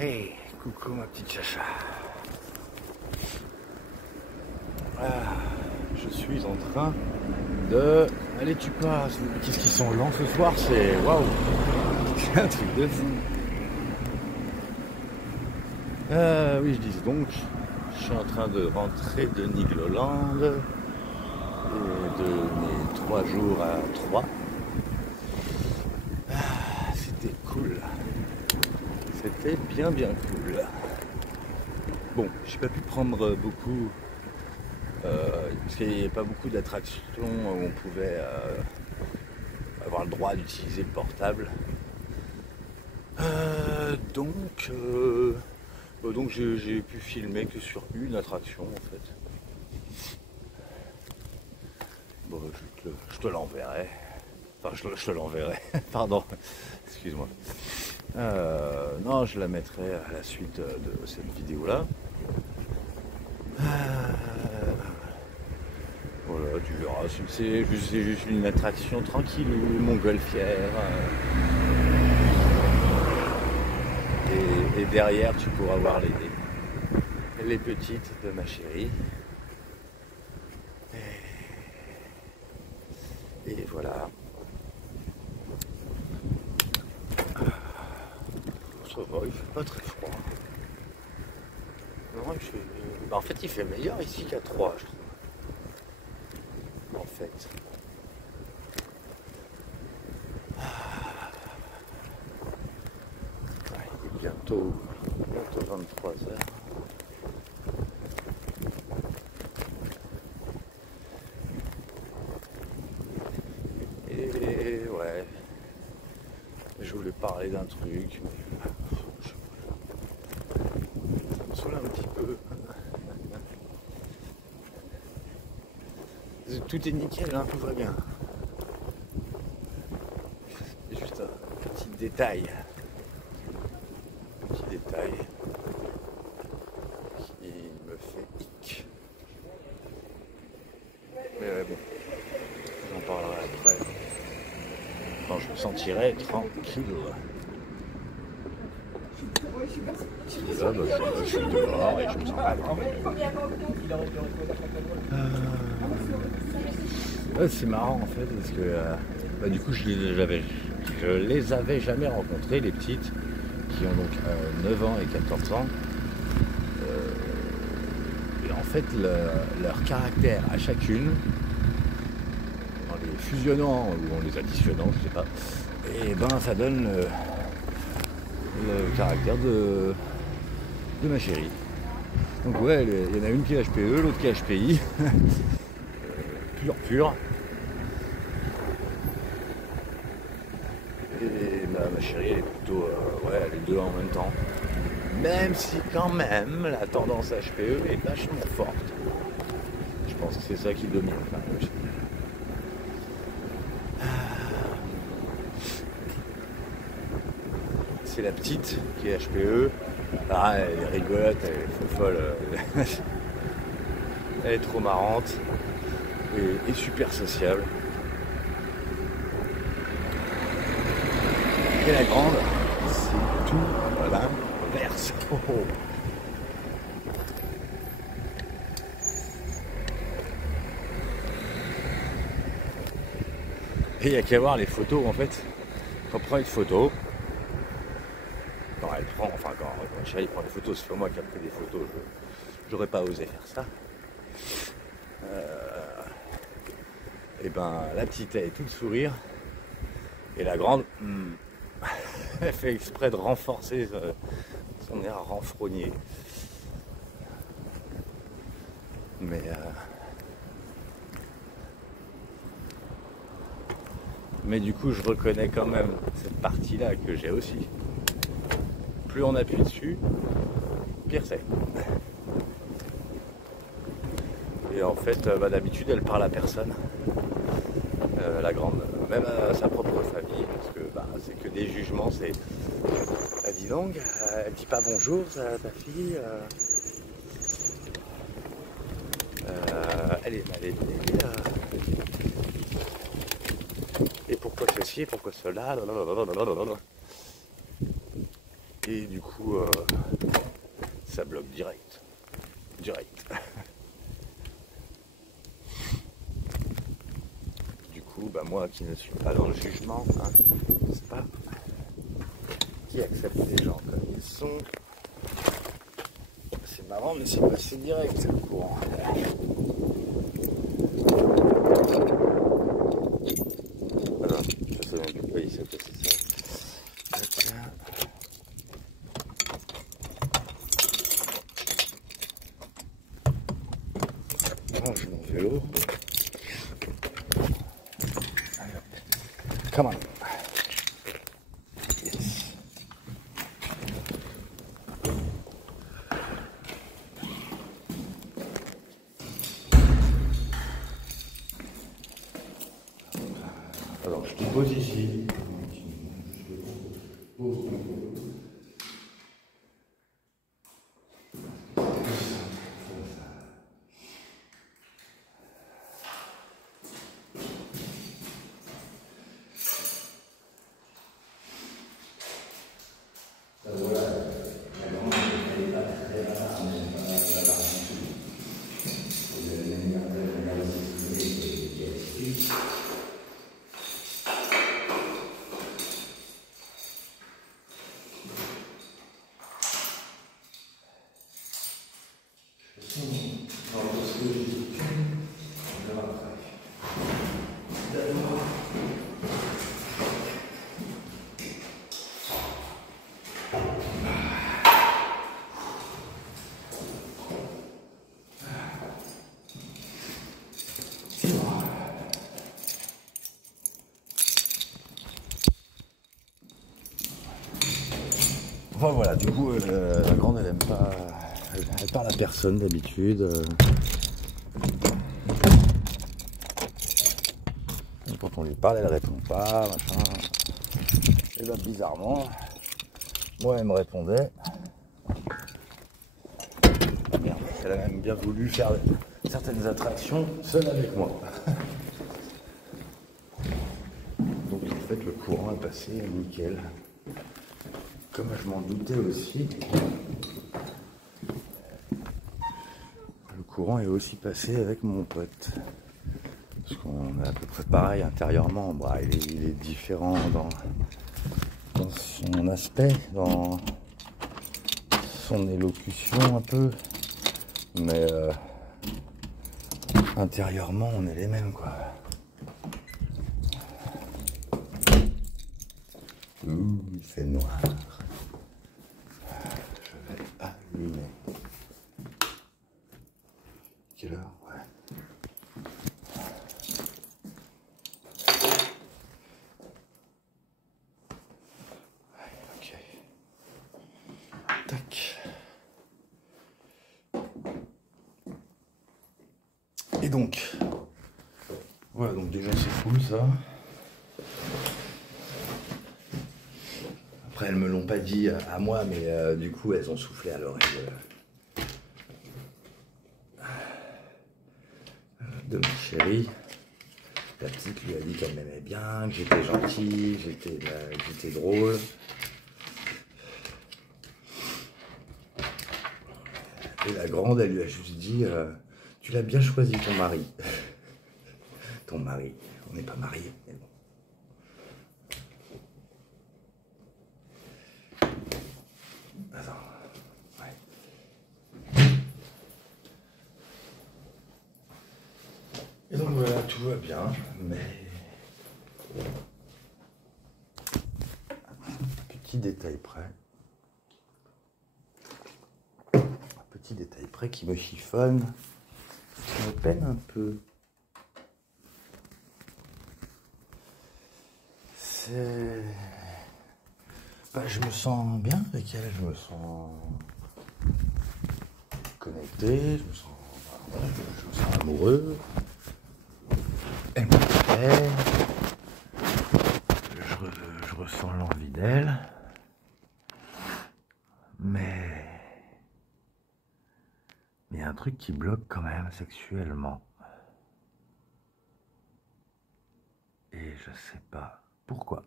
Hey, coucou ma petite chacha. Ah, je suis en train de... Allez, tu passes. Qu'est-ce qu'ils sont lents ce soir, c'est... Waouh. C'est un truc de fou. Oui, je dis donc, je suis en train de rentrer de Nigloland et de mes 3 jours à 3. Ah, c'était cool. C'était bien cool. Bon, j'ai pas pu prendre beaucoup, parce qu'il n'y avait pas beaucoup d'attractions où on pouvait avoir le droit d'utiliser le portable. Donc j'ai pu filmer que sur une attraction en fait. Bon, je te l'enverrai. Enfin, je te l'enverrai. Pardon, excuse-moi. Non, je la mettrai à la suite de cette vidéo-là. Voilà, tu verras. C'est juste une attraction tranquille, montgolfière. Et derrière, tu pourras voir les petites de ma chérie. Et voilà. Ça va, il fait pas très froid. Non, en fait, il fait meilleur ici qu'à 3, je trouve. En fait. Ouais, il est bientôt 23h. Et ouais, je voulais parler d'un truc, mais ça me saoule un petit peu. Tout est nickel, hein, tout va bien. Juste un petit détail. Qui me fait hic. Mais ouais, bon, j'en parlerai après. Quand je me sentirai tranquille. Et là, je suis dehors et je me sens pas c'est marrant en fait parce que du coup je les avais jamais rencontrées, les petites qui ont donc 9 ans et 14 ans. Et en fait leur caractère à chacune, en les fusionnant ou en les additionnant, je sais pas, et ben ça donne le caractère de ma chérie. Donc ouais, il y en a une qui est HPE, l'autre qui est HPI. Pur. Et ma chérie, elle est plutôt... les deux en même temps. Même si quand même, la tendance HPE est vachement forte. Je pense que c'est ça qui domine. C'est la petite qui est HPE. Ah, elle est rigolote, elle est folle. Elle est trop marrante. Et super sociable. Et la grande, c'est tout l'inverse. Et il n'y a qu'à voir les photos en fait. Quand on prend une photo, quand ma chérie prend des photos, c'est pas moi qui ai pris des photos, j'aurais pas osé faire ça. Et ben la petite elle est toute sourire et la grande elle fait exprès de renforcer son air renfrogné. Mais du coup je reconnais quand même cette partie là que j'ai aussi. Plus on appuie dessus, pire c'est. Et en fait d'habitude elle parle à personne. La grande, même à sa propre famille, parce que c'est que des jugements, c'est... Dis donc, elle dit pas bonjour ta fille, elle est mal élevée, et pourquoi ceci, et pourquoi cela, et du coup ça bloque direct. Du coup, bah moi qui ne suis pas dans le jugement, hein, n'est-ce pas, qui accepte les gens comme ils sont, c'est marrant mais c'est passé direct le courant. Alors, je sais même plus pourquoi il s'est passé ça. Range mon vélo. Come on. Yes. Alors, je te pose ici. Enfin voilà, du coup la grande elle aime pas, elle parle à personne d'habitude. Quand on lui parle elle répond pas, machin. Et ben bizarrement, moi elle me répondait. Merde, elle a même bien voulu faire certaines attractions seule avec moi. Donc en fait le courant est passé nickel. Comme je m'en doutais aussi, le courant est aussi passé avec mon pote. Parce qu'on est à peu près pareil intérieurement. Bah, il est différent dans son aspect, dans son élocution un peu. Mais intérieurement, on est les mêmes, quoi. Ouh, il fait noir. Je vais allumer. Quelle heure? Ouais. Ok. Tac. Et donc, voilà, donc déjà c'est cool ça. Après elles me l'ont pas dit à moi, mais du coup elles ont soufflé à l'oreille de ma chérie. La petite lui a dit qu'elle m'aimait bien, que j'étais gentil, j'étais drôle. Et la grande, elle lui a juste dit tu l'as bien choisi ton mari. Ton mari, on n'est pas mariés, mais bon. Attends, ouais. Et donc voilà, tout va bien, mais petit détail près. Petit détail près qui me chiffonne, qui me peine un peu. Bah, je me sens bien avec elle, je me sens connecté, je me sens amoureux. Elle me plaît, je ressens l'envie d'elle, mais il y a un truc qui bloque quand même sexuellement. Et je sais pas pourquoi.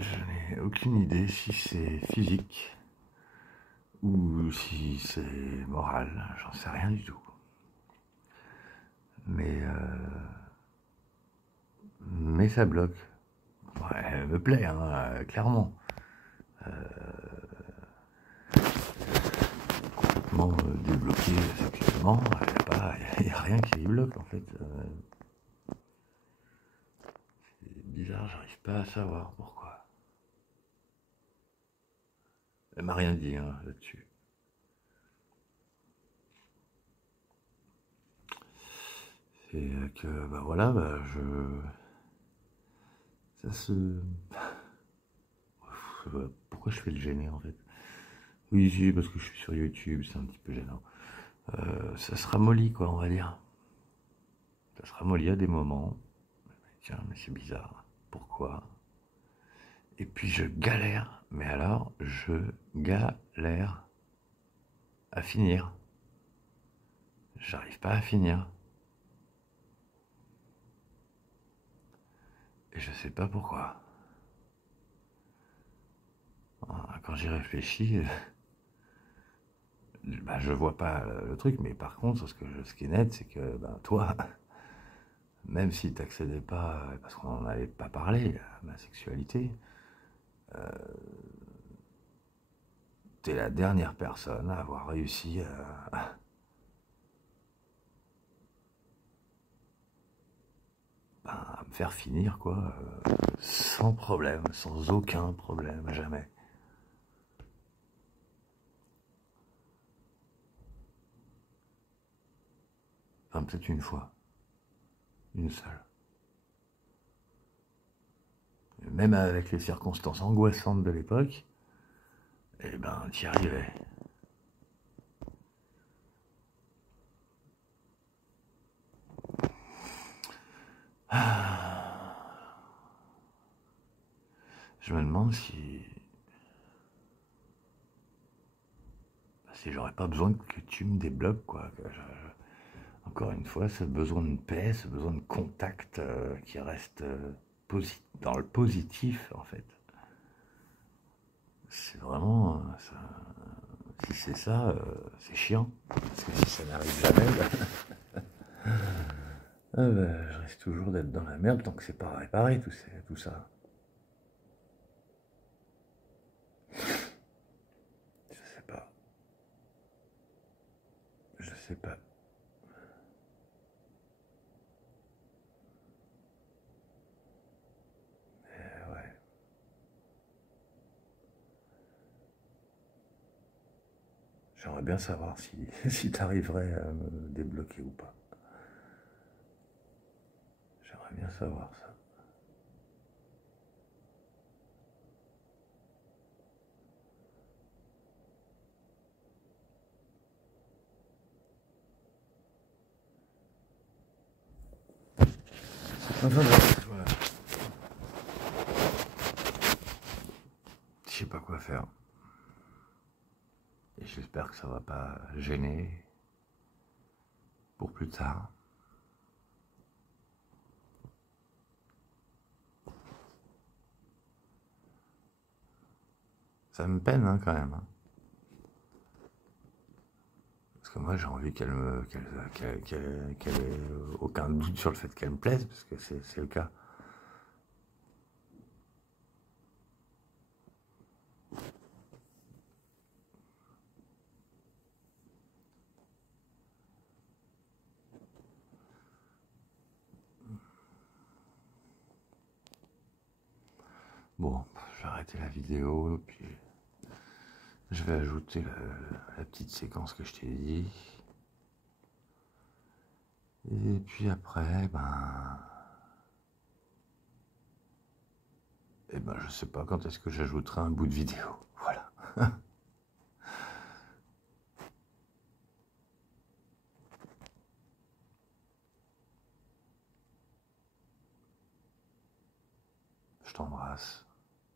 Je n'ai aucune idée si c'est physique ou si c'est moral, j'en sais rien du tout. Mais ça bloque. Ouais, elle me plaît, hein, clairement. Complètement débloqué sexuellement, il n'y a rien qui les bloque en fait. C'est bizarre, j'arrive pas à savoir pourquoi. Elle m'a rien dit hein, là-dessus. C'est que, bah voilà, ça se... Pourquoi je fais le gêner en fait? Oui, si, parce que je suis sur YouTube, c'est un petit peu gênant. Ça se ramollit, quoi, on va dire. Ça se ramollit à des moments. Tiens, mais c'est bizarre. Pourquoi? Et puis je galère, mais alors, je galère à finir. J'arrive pas à finir. Et je sais pas pourquoi. Quand j'y réfléchis, bah, je vois pas le truc, mais par contre, ce qui est net, c'est que ben, toi, même si t'accédais pas, parce qu'on n'en avait pas parlé, à ma sexualité, t'es la dernière personne à avoir réussi à me faire finir, quoi, sans problème, sans aucun problème, jamais. Enfin, peut-être une fois, une seule. Même avec les circonstances angoissantes de l'époque, eh ben, t'y arrivais. Je me demande si j'aurais pas besoin que tu me débloques, quoi. Encore une fois, ce besoin de paix, ce besoin de contact qui reste dans le positif, en fait. C'est vraiment... si c'est ça, c'est chiant. Parce que si ça n'arrive jamais, je risque toujours d'être dans la merde tant que c'est pas réparé, tout ça. Je sais pas. Je sais pas. Ouais. J'aimerais bien savoir si t'arriverais à me débloquer ou pas. J'aimerais bien savoir ça. Enfin bref, voilà. Je sais pas quoi faire. Et j'espère que ça va pas gêner pour plus tard. Ça me peine hein, quand même. Hein. Parce que moi j'ai envie qu'elle ait aucun doute sur le fait qu'elle me plaise, parce que c'est le cas. Bon, je vais arrêter la vidéo, puis je vais ajouter la petite séquence que je t'ai dit. Et puis après, je sais pas quand est-ce que j'ajouterai un bout de vidéo. Voilà. Je t'embrasse.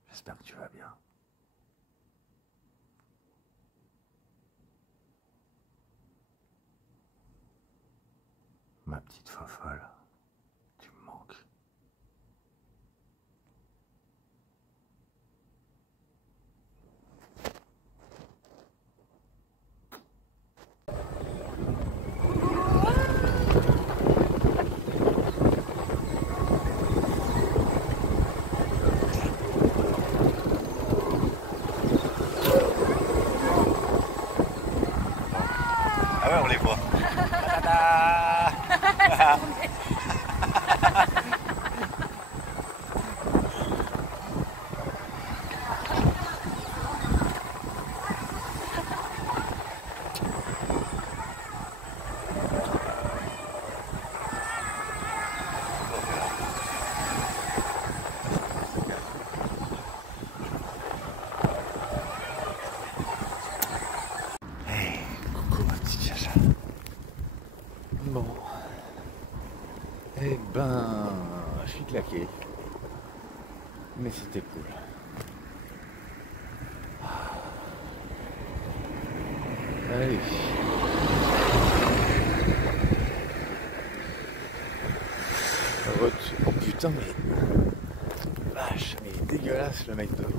J'espère que tu vas bien. Ma petite fofolle, tu me manques. ouais, on les voit. Ta-da-da. Bon, eh ben, je suis claqué, mais c'était cool. Allez. Oh putain, mais vache, mais il est dégueulasse le mec devant.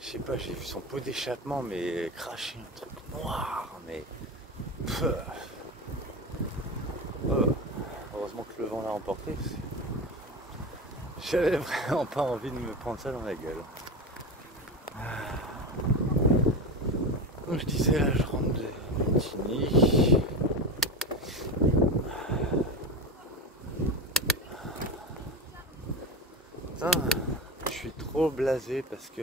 Je sais pas, j'ai vu son pot d'échappement, mais cracher un truc noir, mais. Heureusement que le vent l'a emporté. J'avais vraiment pas envie de me prendre ça dans la gueule. Comme je disais, là je rentre de Montigny. Putain, je suis trop blasé parce que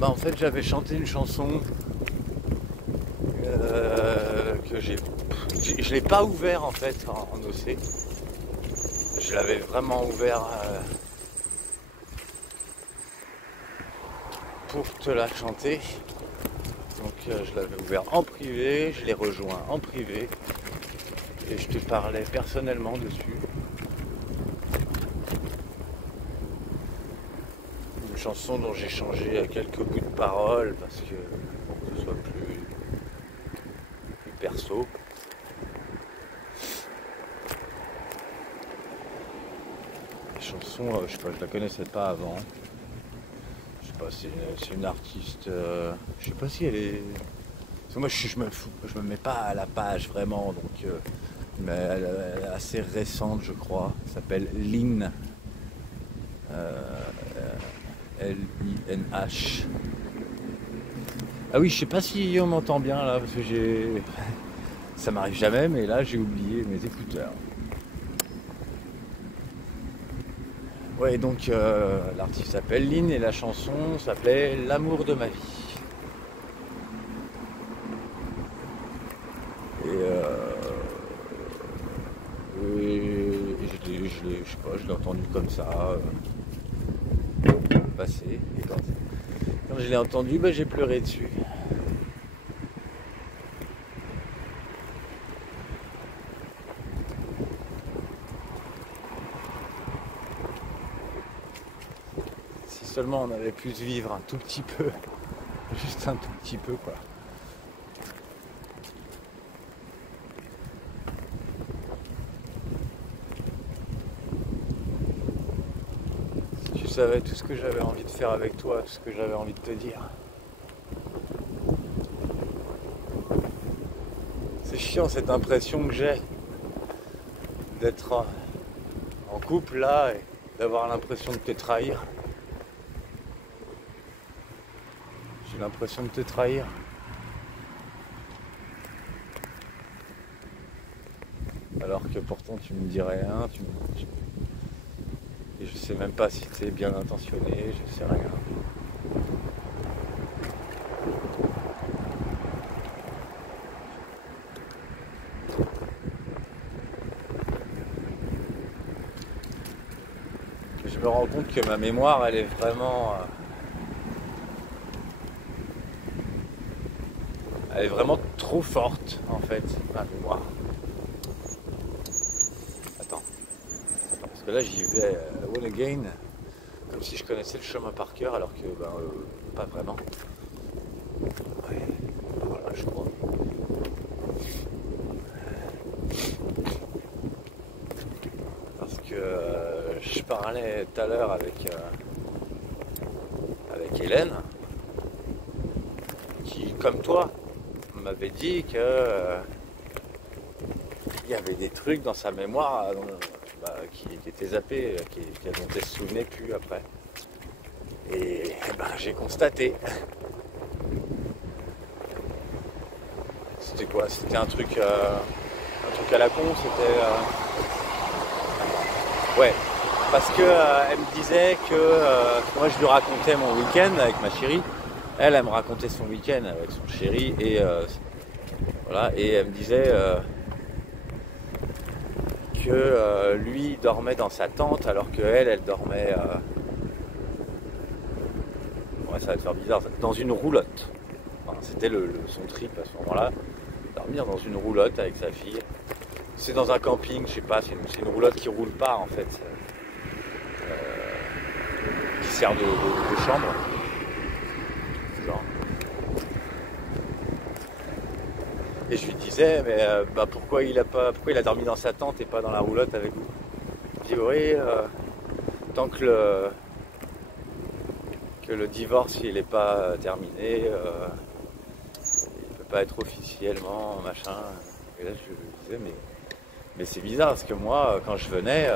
en fait j'avais chanté une chanson que je l'ai pas ouvert en fait en OC. Je l'avais vraiment ouvert pour te la chanter. Donc je l'avais ouvert en privé, je l'ai rejoint en privé et je te parlais personnellement dessus. Une chanson dont j'ai changé quelques bouts de paroles parce que ce soit plus perso. La chanson, je sais pas, je la connaissais pas avant. Je sais pas, c'est une artiste. Je sais pas si elle est. Parce que moi je me mets pas à la page vraiment, donc mais elle est assez récente je crois. Elle s'appelle Lin. L-I-N-H. Ah oui, je sais pas si on m'entend bien là, parce que ça m'arrive jamais, mais là j'ai oublié mes écouteurs. Ouais, donc l'artiste s'appelle Lin et la chanson s'appelait L'amour de ma vie. Et je sais pas, je l'ai entendu comme ça passer. Et quand je l'ai entendu, j'ai pleuré dessus. Si seulement on avait pu se vivre un tout petit peu, juste un tout petit peu quoi. Si tu savais tout ce que j'avais envie de faire avec toi, tout ce que j'avais envie de te dire. C'est chiant cette impression que j'ai d'être en couple là et d'avoir l'impression de te trahir. J'ai l'impression de te trahir. Alors que pourtant tu me dis rien, et je sais même pas si tu es bien intentionné, je sais rien. Je me rends compte que ma mémoire elle est vraiment trop forte en fait, ma mémoire. Attends, parce que là j'y vais all again, comme si je connaissais le chemin par cœur, alors que pas vraiment. Ouais, voilà, je crois. Parce que je parlais tout à l'heure avec Hélène, qui, comme toi, m'avait dit que il y avait des trucs dans sa mémoire qui étaient zappés, dont elle se souvenait plus après. Et ben, j'ai constaté. C'était quoi? C'était un truc à la con, c'était... Ouais, parce que elle me disait que moi je lui racontais mon week-end avec ma chérie. Elle me racontait son week-end avec son chéri et voilà, et elle me disait que lui dormait dans sa tente alors que elle dormait ouais, ça va te faire bizarre, dans une roulotte. Enfin, c'était son trip à ce moment-là, dormir dans une roulotte avec sa fille. C'est dans un camping, je sais pas, c'est une roulotte qui roule pas en fait, qui sert de chambre. Genre. Et je lui disais, mais pourquoi il a dormi dans sa tente et pas dans la roulotte avec vous? Il dit oui, tant que le divorce il n'est pas terminé, il peut pas être officiellement machin. Et là je lui disais mais c'est bizarre parce que moi quand je venais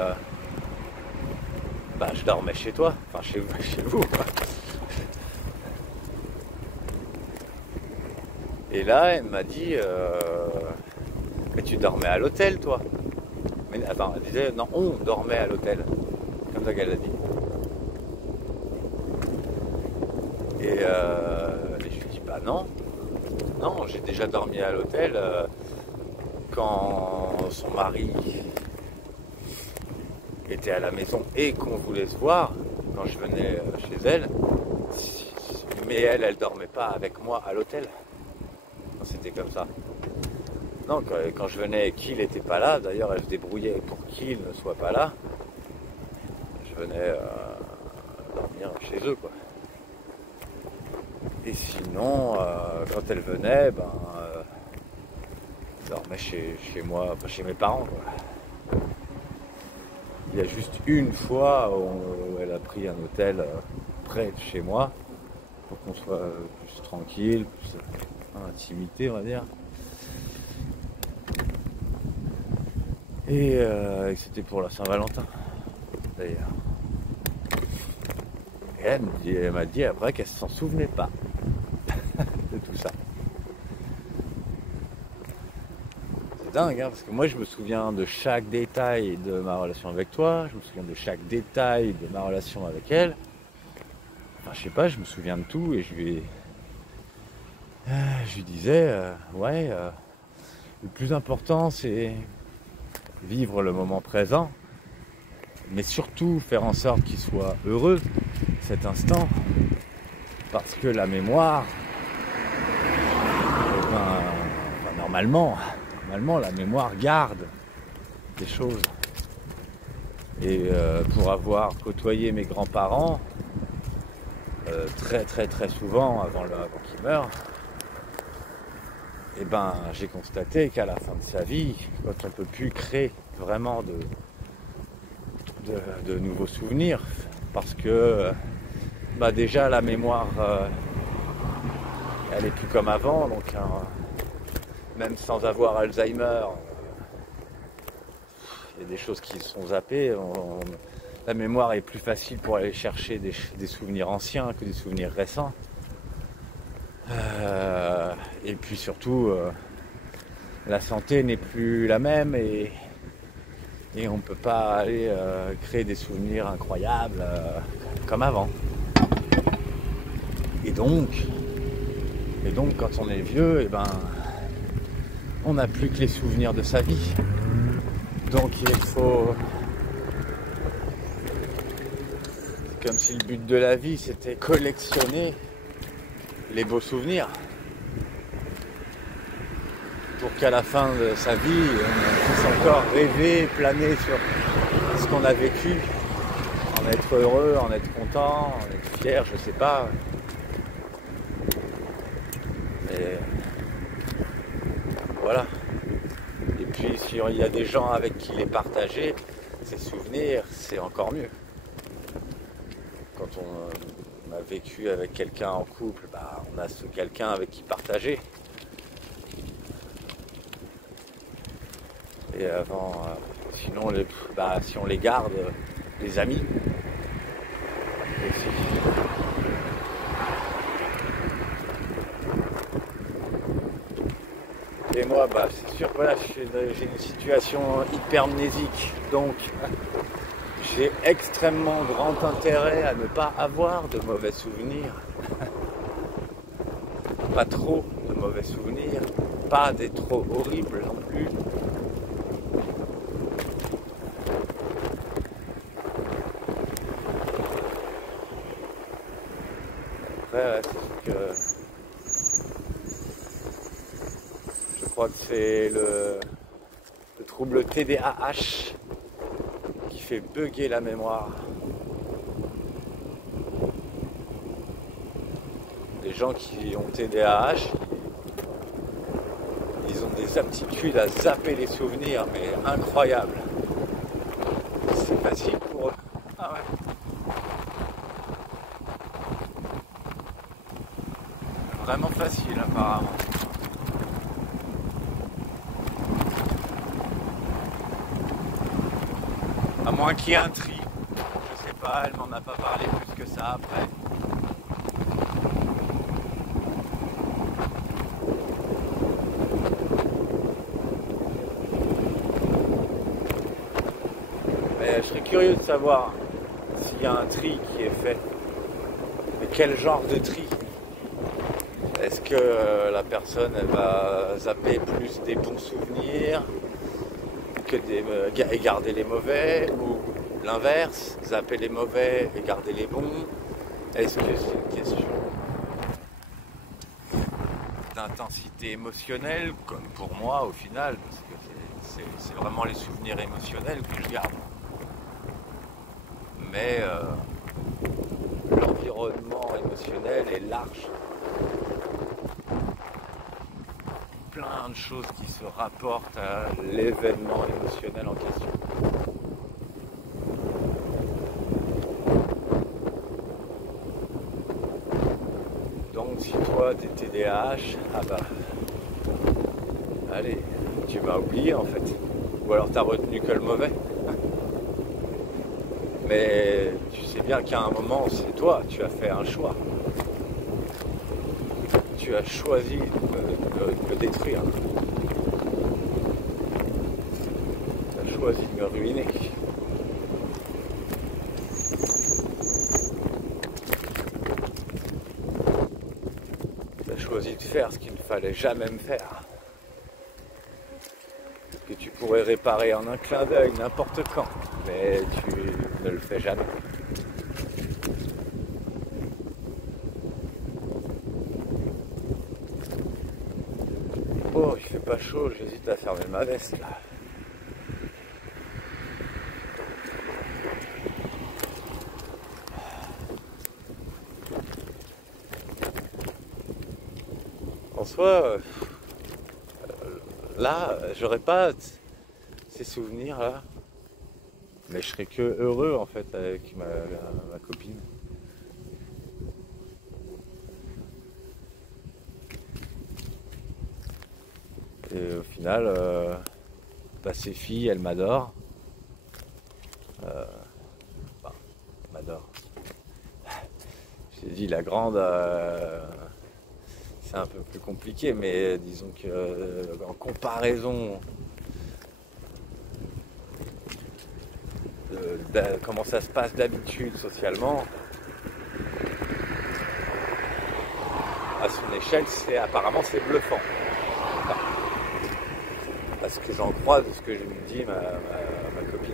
je dormais chez toi, enfin chez vous quoi. Et là elle m'a dit mais tu dormais à l'hôtel toi? Mais attends, elle disait non, on dormait à l'hôtel, comme ça qu'elle a dit. Et je lui dis bah non, j'ai déjà dormi à l'hôtel quand son mari était à la maison et qu'on voulait se voir, quand je venais chez elle, mais elle dormait pas avec moi à l'hôtel. C'était comme ça. Non, quand je venais et qu'il n'était pas là, d'ailleurs elle se débrouillait pour qu'il ne soit pas là, je venais dormir chez eux quoi. Et sinon, quand elle venait, elle dormait chez moi, enfin, chez mes parents quoi. Il y a juste une fois où elle a pris un hôtel près de chez moi pour qu'on soit plus tranquille, plus en intimité on va dire. Et c'était pour la Saint-Valentin d'ailleurs. Et elle m'a dit après qu'elle ne s'en souvenait pas de tout ça. C'est dingue hein, parce que moi je me souviens de chaque détail de ma relation avec toi, je me souviens de chaque détail de ma relation avec elle. Enfin je sais pas, je me souviens de tout et je lui disais le plus important c'est vivre le moment présent, mais surtout faire en sorte qu'il soit heureux cet instant, parce que la mémoire, normalement la mémoire garde des choses. Et pour avoir côtoyé mes grands-parents très très très souvent avant qu'ils meurent, et j'ai constaté qu'à la fin de sa vie, quand on ne peut plus créer vraiment de nouveaux souvenirs, parce que déjà la mémoire elle est plus comme avant, donc même sans avoir Alzheimer, il y a des choses qui sont zappées, la mémoire est plus facile pour aller chercher des souvenirs anciens que des souvenirs récents. Et puis surtout la santé n'est plus la même et on ne peut pas aller créer des souvenirs incroyables comme avant. Et donc quand on est vieux, on n'a plus que les souvenirs de sa vie. Donc il faut... C'est comme si le but de la vie c'était collectionner les beaux souvenirs pour qu'à la fin de sa vie on puisse encore rêver, planer sur ce qu'on a vécu, en être heureux, en être content, en être fier, je sais pas. Mais voilà. Et puis si il y a des gens avec qui les partager, ces souvenirs, c'est encore mieux. Quand on a vécu avec quelqu'un en couple, on a ce quelqu'un avec qui partager. Et avant, sinon, si on les garde, les amis, aussi. Et moi, bah, c'est sûr que voilà, j'ai une situation hypermnésique, donc j'ai extrêmement grand intérêt à ne pas avoir de mauvais souvenirs. Pas trop de mauvais souvenirs, pas des trop horribles non plus. Après, c'est que je crois que c'est le trouble TDAH qui fait bugger la mémoire. Les gens qui ont TDAH, ils ont des aptitudes à zapper les souvenirs, mais incroyables. C'est facile pour eux. Ah ouais. Vraiment facile apparemment. À moins qu'il y ait un tri. Je sais pas, elle m'en a pas parlé plus que ça après. Mais je serais curieux de savoir s'il y a un tri qui est fait. Mais quel genre de tri? Est-ce que la personne elle va zapper plus des bons souvenirs que et garder les mauvais, ou l'inverse, zapper les mauvais et garder les bons? Est-ce que c'est une question d'intensité émotionnelle, comme pour moi au final, parce que c'est vraiment les souvenirs émotionnels que je garde. Mais l'environnement émotionnel est large. Plein de choses qui se rapportent à l'événement émotionnel en question. Donc si toi t'es TDAH, ah bah allez, tu m'as oublié en fait. Ou alors t'as retenu que le mauvais. Mais tu sais bien qu'à un moment, c'est toi, tu as fait un choix. Tu as choisi de me détruire. Tu as choisi de me ruiner. Tu as choisi de faire ce qu'il ne fallait jamais me faire. Que tu pourrais réparer en un clin d'œil n'importe quand, mais tu ne le fais jamais. Oh, il fait pas chaud, j'hésite à fermer ma veste là. En soi, là, j'aurais pas ces souvenirs là, mais je serais que heureux en fait avec ma copine. Et au final, bah, ces filles, elles m'adorent. Bah, elles m'adorent. J'ai dit la grande, c'est un peu plus compliqué, mais disons que en comparaison de comment ça se passe d'habitude socialement, à son échelle, apparemment c'est bluffant. Enfin, parce que j'en crois de ce que je me dis ma copine.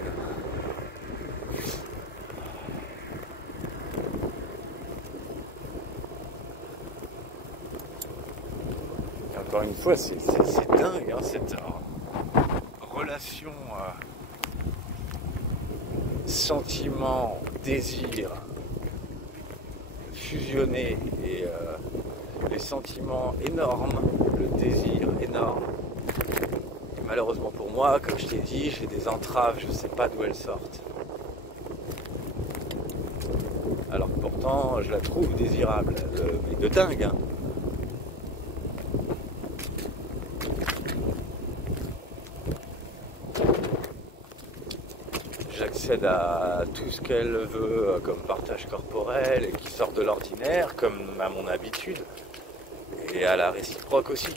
Et encore une fois, c'est dingue, hein, cette relation sentiment, désir fusionné et les sentiments énormes, le désir énorme. Et malheureusement pour moi, comme je t'ai dit, j'ai des entraves, je ne sais pas d'où elles sortent. Alors que pourtant, je la trouve désirable, mais de dingue. Hein. j'accède à tout ce qu'elle veut comme partage corporel et qui sort de l'ordinaire, comme à mon habitude, et à la réciproque aussi.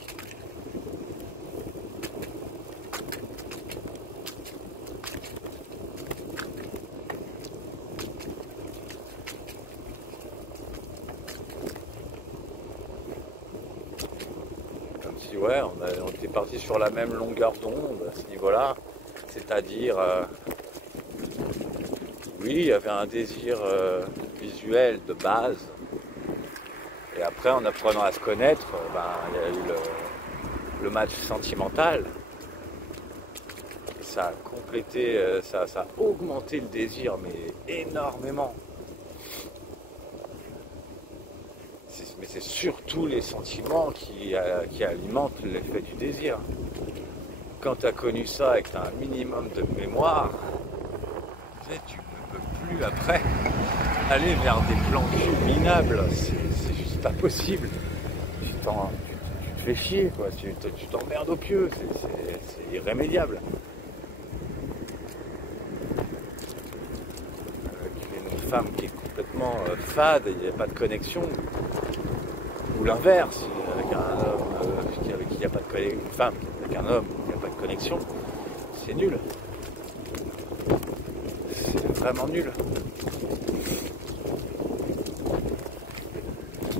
Comme si ouais, on était parti sur la même longueur d'onde à ce niveau-là, c'est-à-dire oui, il y avait un désir visuel de base. Et après, en apprenant à se connaître, il y a eu le match sentimental. Et ça a complété, ça a augmenté le désir, mais énormément. Mais c'est surtout les sentiments qui alimentent l'effet du désir. Quand tu as connu ça et que tu as un minimum de mémoire, tu ne peux plus après aller vers des plans cul minables. C'est juste pas possible. Tu te fais chier, quoi. Tu t'emmerdes au pieu. C'est irrémédiable. Avec une femme qui est complètement fade, il n'y a pas de connexion. Ou l'inverse, avec un homme avec qui il n'y a pas de connexion, une femme avec un homme qui n'a pas de connexion, c'est nul. C'est vraiment nul.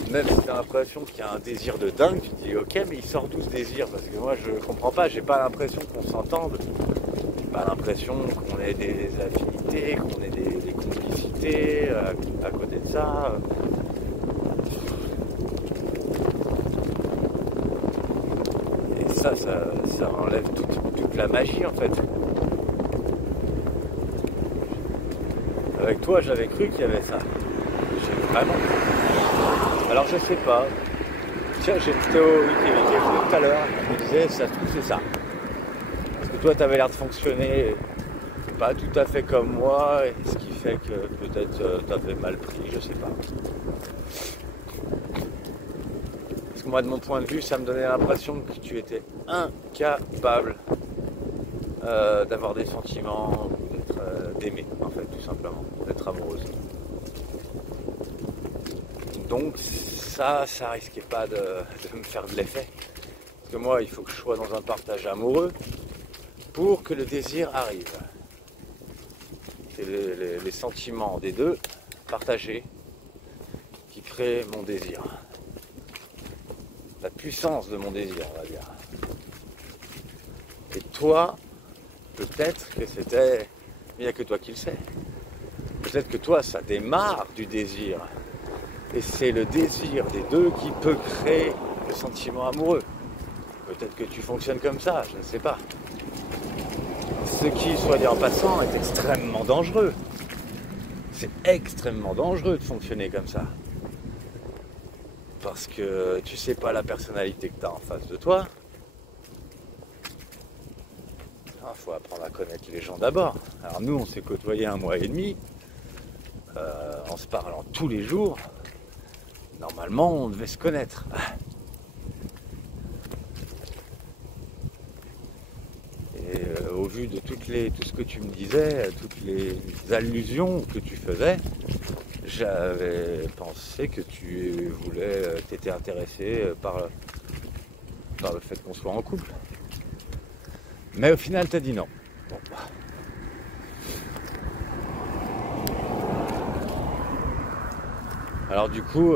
Même si tu as l'impression qu'il y a un désir de dingue, tu te dis ok, mais il sort d'où ce désir? Parce que moi je comprends pas, j'ai pas l'impression qu'on s'entende, j'ai pas l'impression qu'on ait des affinités, qu'on ait des complicités à côté de ça. Et ça enlève toute la magie en fait. Avec toi, j'avais cru qu'il y avait ça. Vraiment. Alors je sais pas. Tiens, j'ai une théorie qui est venue tout à l'heure. Je me disais, ça se trouve c'est ça. Parce que toi, tu avais l'air de fonctionner pas tout à fait comme moi, et ce qui fait que peut-être tu avais mal pris, je sais pas. Parce que moi, de mon point de vue, ça me donnait l'impression que tu étais incapable d'avoir des sentiments, d'aimer, en fait, tout simplement, d'être amoureuse. Donc ça risquait pas de me faire de l'effet. Parce que moi, il faut que je sois dans un partage amoureux pour que le désir arrive. C'est les sentiments des deux partagés qui créent mon désir. La puissance de mon désir, on va dire. Et toi, peut-être que c'était... Il n'y a que toi qui le sais. Peut-être que toi, ça démarre du désir. Et c'est le désir des deux qui peut créer le sentiment amoureux. Peut-être que tu fonctionnes comme ça, je ne sais pas. Ce qui, soit dit en passant, est extrêmement dangereux. C'est extrêmement dangereux de fonctionner comme ça. Parce que tu sais pas la personnalité que tu as en face de toi. Il faut apprendre à connaître les gens d'abord. Alors nous, on s'est côtoyés 1 mois et demi, en se parlant tous les jours. Normalement, on devait se connaître. Et au vu de tout ce que tu me disais, toutes les allusions que tu faisais, j'avais pensé que tu t'étais intéressé par le fait qu'on soit en couple. Mais au final, tu as dit non. Bon. Alors du coup,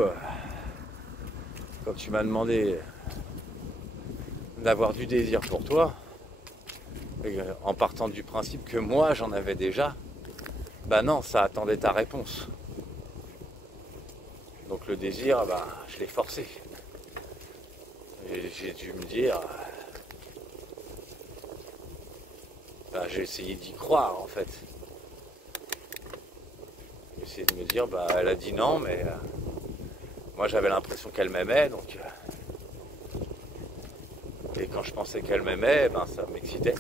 quand tu m'as demandé d'avoir du désir pour toi, en partant du principe que moi j'en avais déjà, bah non, ça attendait ta réponse. Donc le désir, je l'ai forcé. J'ai dû me dire... j'ai essayé d'y croire en fait. J'ai essayé de me dire, elle a dit non, mais moi j'avais l'impression qu'elle m'aimait, donc... Et quand je pensais qu'elle m'aimait, ça m'excitait.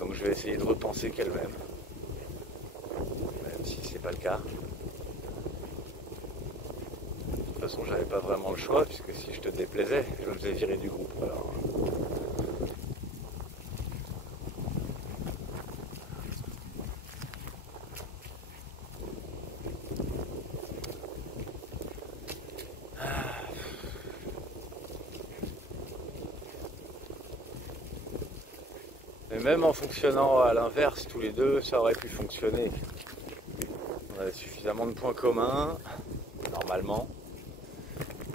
Donc je vais essayer de repenser qu'elle m'aime. Même si c'est pas le cas. De toute façon, j'avais pas vraiment le choix, puisque si je te déplaisais, je me faisais virer du groupe. Alors... Mais même en fonctionnant à l'inverse, tous les deux, ça aurait pu fonctionner. On avait suffisamment de points communs, normalement,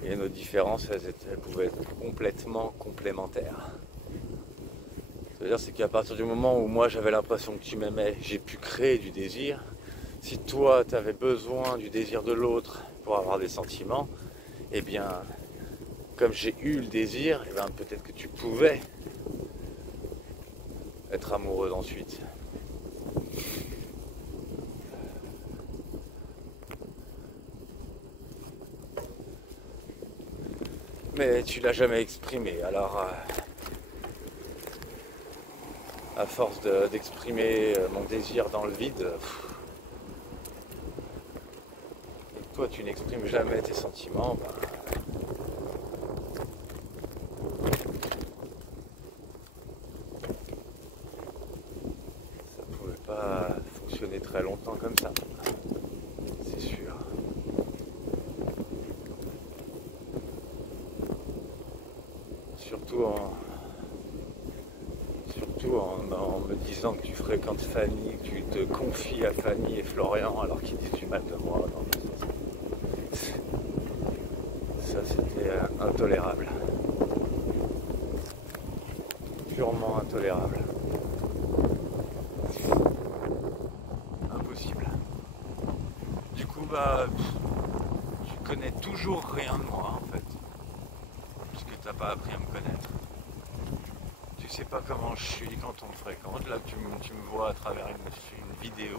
et nos différences, elles pouvaient être complètement complémentaires. C'est-à-dire, c'est qu'à partir du moment où moi j'avais l'impression que tu m'aimais, j'ai pu créer du désir. Si toi, tu avais besoin du désir de l'autre pour avoir des sentiments, eh bien, comme j'ai eu le désir, eh bien, peut-être que tu pouvais être amoureuse ensuite. Mais tu l'as jamais exprimé, alors à force d'exprimer mon désir dans le vide, et toi tu n'exprimes jamais tes sentiments, ça pouvait pas fonctionner très longtemps comme ça, c'est sûr. Surtout en me disant que tu fréquentes Fanny, que tu te confies à Fanny et Florian alors qu'ils disent du mal de moi. Non, ça c'était intolérable. Purement intolérable. Impossible. Du coup, tu connais toujours rien de moi en fait. Puisque t'as pas appris à me connaître. Tu sais pas comment je suis quand on me fréquente. Là, tu me vois à travers une vidéo.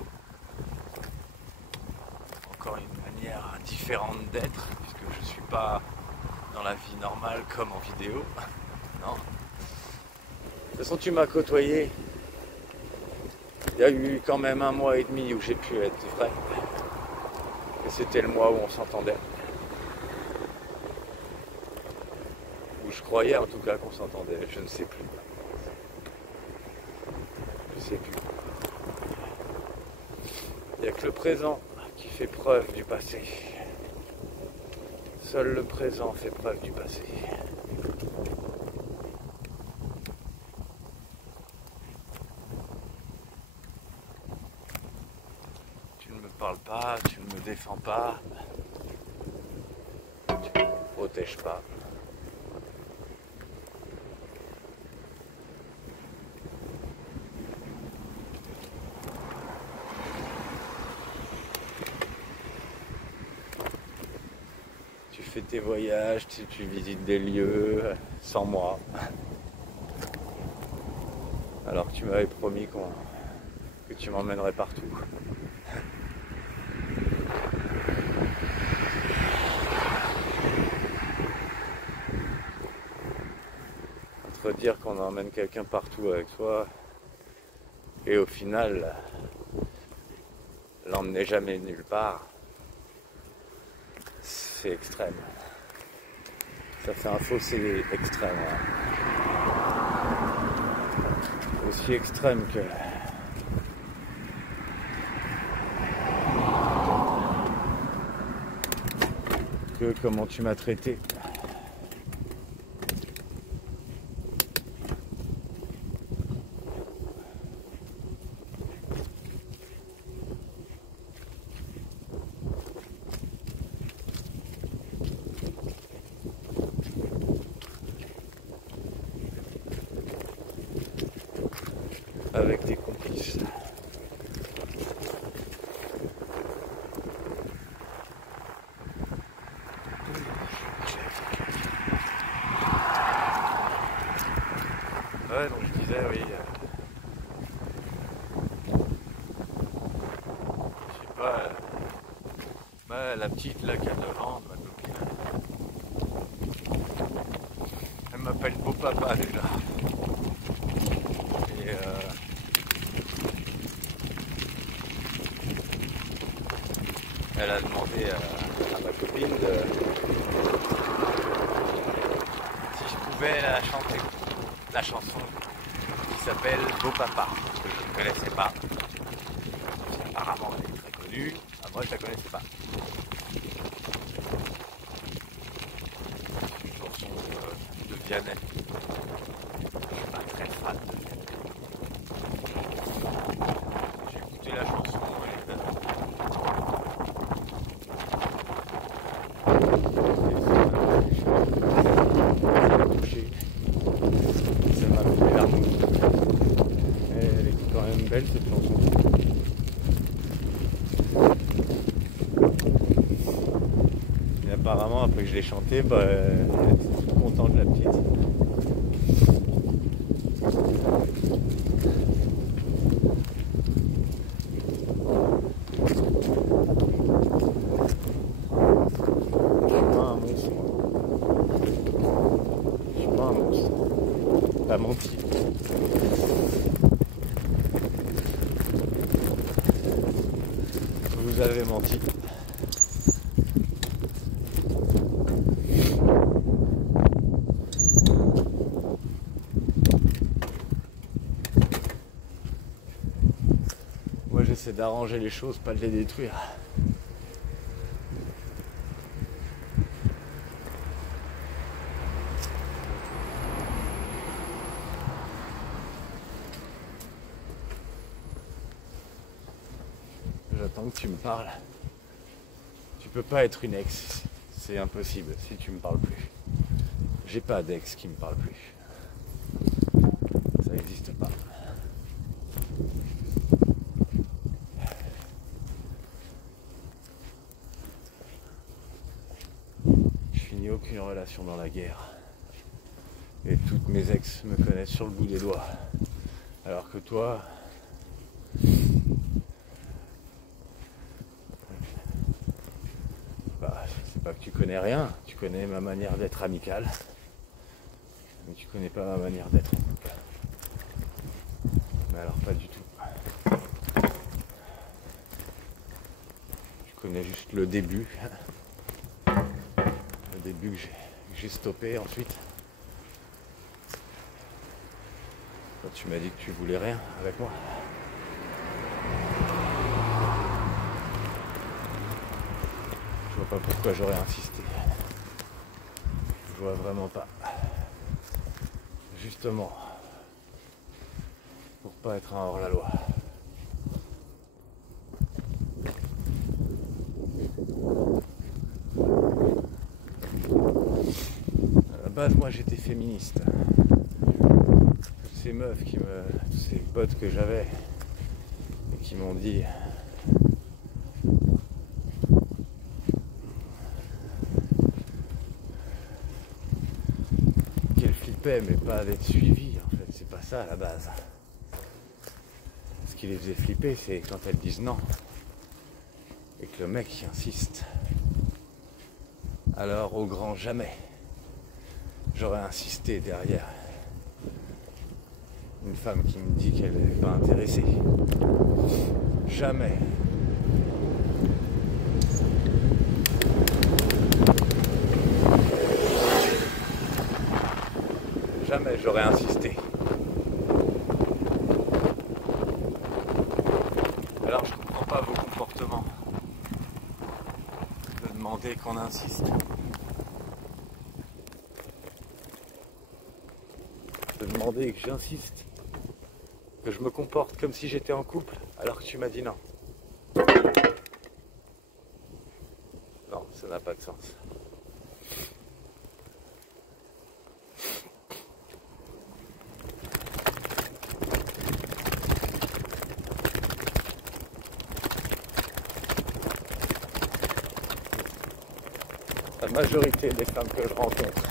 Encore une manière différente d'être, puisque je suis pas dans la vie normale comme en vidéo. Non. De toute façon, tu m'as côtoyé. Il y a eu quand même 1 mois et demi où j'ai pu être vrai. Et c'était le mois où on s'entendait. Où je croyais en tout cas qu'on s'entendait. Je ne sais plus. Je sais plus. Il n'y a que le présent qui fait preuve du passé. Seul le présent fait preuve du passé. Tu ne me parles pas, tu ne me défends pas, tu ne me protèges pas. Tu fais tes voyages, tu visites des lieux sans moi. Alors que tu m'avais promis que tu m'emmènerais partout. Entre dire qu'on emmène quelqu'un partout avec soi et au final l'emmener jamais nulle part, c'est extrême. Ça fait un fossé extrême. Ouais. Aussi extrême que comment tu m'as traité. Avec des complices. Ouais, donc je disais, oui. Je sais pas. La petite là qui a 9 ans, ma copine. Elle m'appelle beau papa déjà. Et elle a demandé à ma copine si je pouvais la chanter. La chanson qui s'appelle Beau Papa, que je ne connaissais pas. Apparemment elle est très connue, moi je la connaissais pas. C'est une chanson de Vianney. Je suis pas très fan de Vianney. s'appelle cette chanson? Et apparemment, après que je l'ai chantée, elle était toute contente, la petite. T'as menti. Vous avez menti. Moi j'essaie d'arranger les choses, pas de les détruire. J'attends que tu me parles. Tu peux pas être une ex, c'est impossible si tu me parles plus. J'ai pas d'ex qui me parle plus. Ça n'existe pas. Je finis aucune relation dans la guerre. Et toutes mes ex me connaissent sur le bout des doigts. Alors que toi, c'est pas que tu connais rien, tu connais ma manière d'être amicale, mais tu connais pas ma manière d'être en couple. Mais alors pas du tout. Tu connais juste le début. Le début que j'ai stoppé ensuite. Quand tu m'as dit que tu voulais rien avec moi. Je vois pas pourquoi j'aurais insisté. Je vois vraiment pas. Justement, pour pas être un hors-la-loi. À la base, moi j'étais féministe. Toutes ces meufs tous ces potes que j'avais et qui m'ont dit mais pas d'être suivi en fait, c'est pas ça à la base. Ce qui les faisait flipper, c'est quand elles disent non et que le mec y insiste. Alors au grand jamais j'aurais insisté derrière une femme qui me dit qu'elle n'est pas intéressée. Jamais. Jamais j'aurais insisté. Alors je comprends pas vos comportements. De demander qu'on insiste. De demander que j'insiste. Que je me comporte comme si j'étais en couple alors que tu m'as dit non. Non, ça n'a pas de sens. La majorité des femmes que je rencontre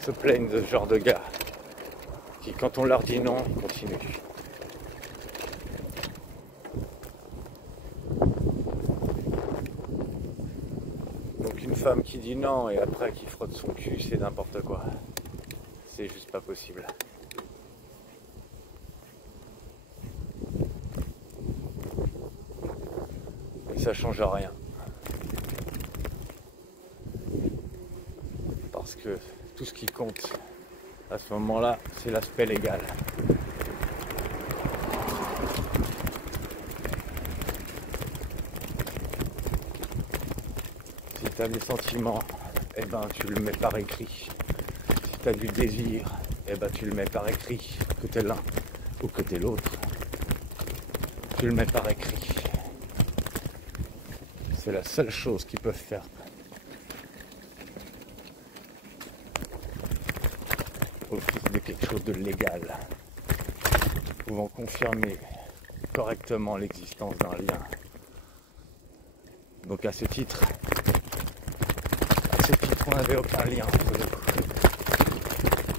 se plaignent de ce genre de gars qui, quand on leur dit non, ils continuent. Donc une femme qui dit non et après qui frotte son cul, c'est n'importe quoi. C'est juste pas possible. Et ça change rien. Parce que tout ce qui compte à ce moment-là, c'est l'aspect légal. Si tu as des sentiments, eh ben tu le mets par écrit. Si tu as du désir, eh ben tu le mets par écrit. Que t'es l'un ou que t'es l'autre, tu le mets par écrit. C'est la seule chose qu'ils peuvent faire. Office de quelque chose de légal, pouvant confirmer correctement l'existence d'un lien. Donc à ce titre, on n'avait aucun lien entre nous.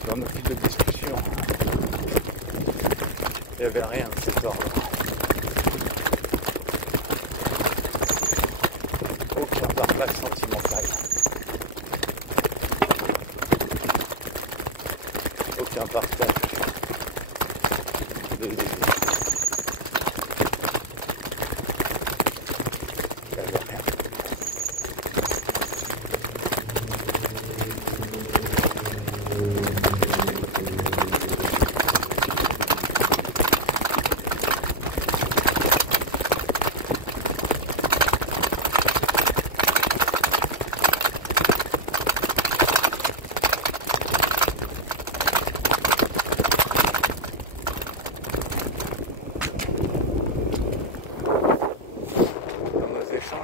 Dans nos fils de discussion, il n'y avait rien de cet ordre. Aucun partage sentimental. Aucun partage de désir. Il n'y avait rien.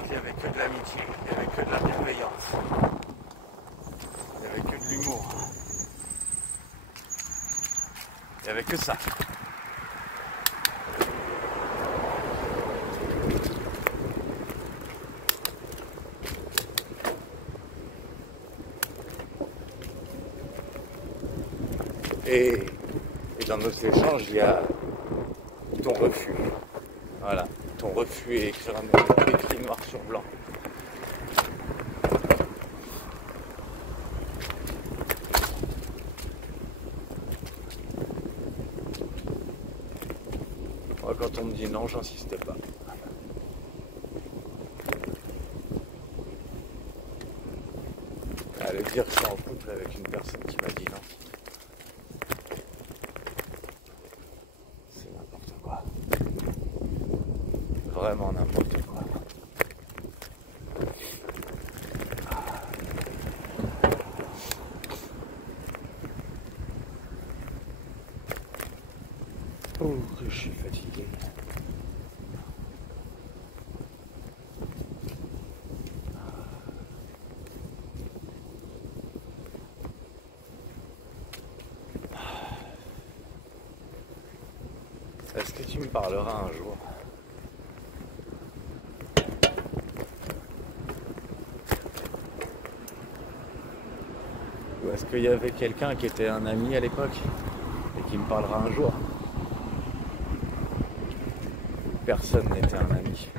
Il n'y avait que de l'amitié, il n'y avait que de la bienveillance, il n'y avait que de l'humour, il n'y avait que ça. Et dans nos échanges, il y a ton refus. Voilà, ton refus est écrit noir sur blanc. Moi, quand on me dit non, j'insiste pas. Aller dire que je suis en couple avec une personne qui m'a dit non. C'est n'importe quoi. Vraiment n'importe quoi. Oh, que je suis fatigué. Est-ce que tu me parleras un jour ? Ou est-ce qu'il y avait quelqu'un qui était un ami à l'époque et qui me parlera un jour ? Personne n'était un ami.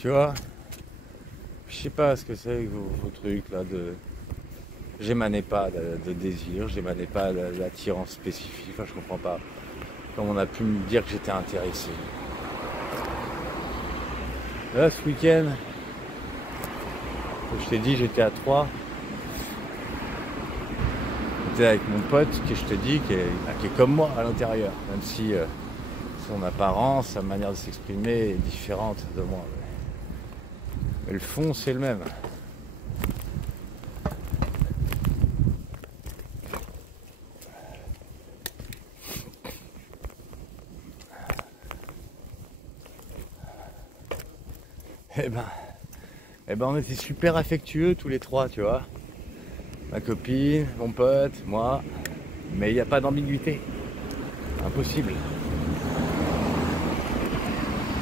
Tu vois, je sais pas ce que c'est vos trucs là de. J'émanais pas de désir, j'émanais pas d'attirance spécifique, enfin je comprends pas. Comme on a pu me dire que j'étais intéressé. Là ce week-end, je t'ai dit j'étais à 3. J'étais avec mon pote que je te dis qui est comme moi à l'intérieur, même si son apparence, sa manière de s'exprimer est différente de moi. Mais le fond, c'est le même. Eh ben, on était super affectueux tous les trois, tu vois. Ma copine, mon pote, moi. Mais il n'y a pas d'ambiguïté. Impossible.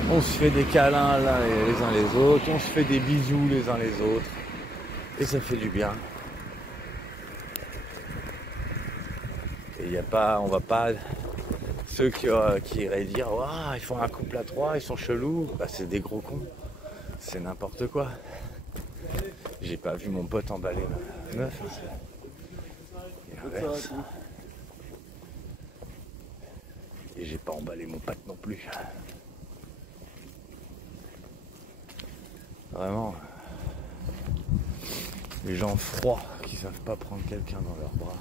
On se fait des câlins l'un les uns les autres, on se fait des bisous les uns les autres. Et ça fait du bien. Et il n'y a pas, on va pas... Ceux qui iraient dire waouh, ils font un couple à 3, ils sont chelous, bah c'est des gros cons. C'est n'importe quoi. J'ai pas vu mon pote emballer ma meuf. Et j'ai pas emballé mon pote non plus. Vraiment, les gens froids qui savent pas prendre quelqu'un dans leurs bras,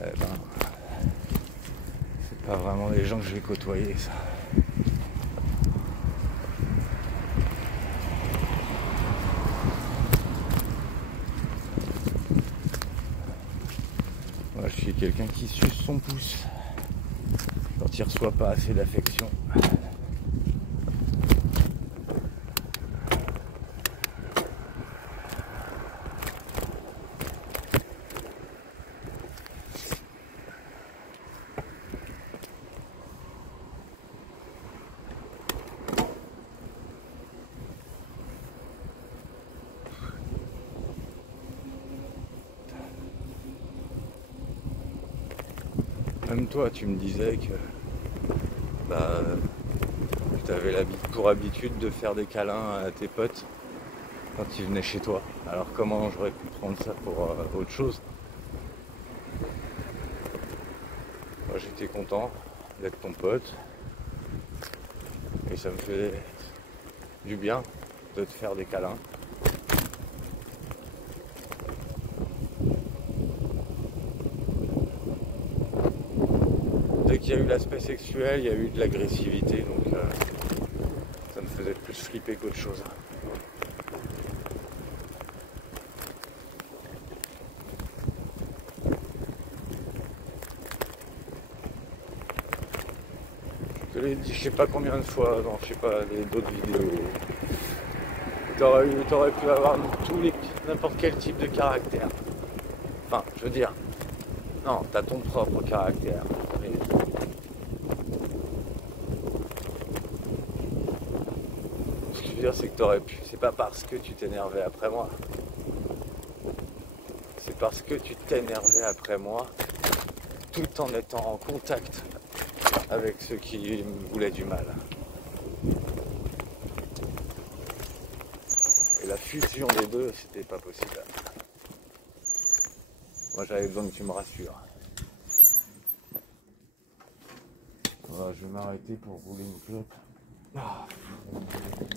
eh ben, c'est pas vraiment les gens que je vais côtoyer, ça. Moi, je suis quelqu'un qui suce son pouce quand il reçoit pas assez d'affection. Même toi, tu me disais que tu avais pour habitude de faire des câlins à tes potes quand ils venaient chez toi. Alors comment j'aurais pu prendre ça pour autre chose? Moi j'étais content d'être ton pote et ça me faisait du bien de te faire des câlins. Dès qu'il y a eu l'aspect sexuel, il y a eu de l'agressivité, donc ça me faisait plus flipper qu'autre chose. Je te l'ai dit je sais pas combien de fois dans je sais pas d'autres vidéos. T'aurais pu avoir n'importe quel type de caractère. Enfin, je veux dire, non, t'as ton propre caractère. Mais ce que je veux dire, c'est que t'aurais pu. C'est pas parce que tu t'énervais après moi. C'est parce que tu t'énervais après moi, tout en étant en contact avec ceux qui me voulaient du mal. Et la fusion des deux, c'était pas possible. Moi, j'avais besoin que tu me rassures. Voilà, je vais m'arrêter pour rouler une clope. Ah,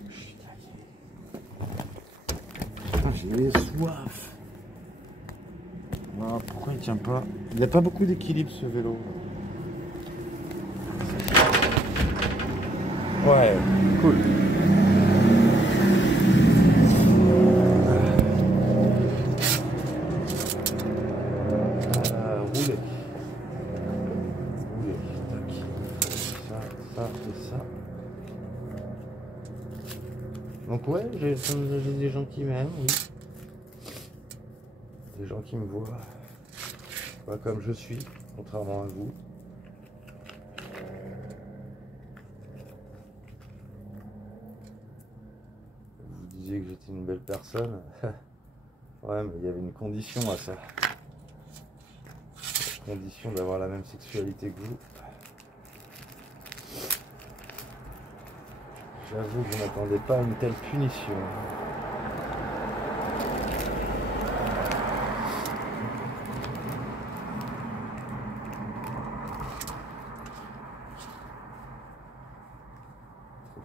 je suis taillé. J'ai soif. Ah, pourquoi il tient pas? Il n'a pas beaucoup d'équilibre ce vélo. Ouais, cool. Rouler. Rouler. Tac. Ça et ça. Donc ouais, j'ai des gens qui m'aiment, oui. Des gens qui me voient. Pas comme je suis, contrairement à vous. Vous disiez que j'étais une belle personne. Ouais, mais il y avait une condition à ça. La condition d'avoir la même sexualité que vous. J'avoue que je n'attendais pas à une telle punition.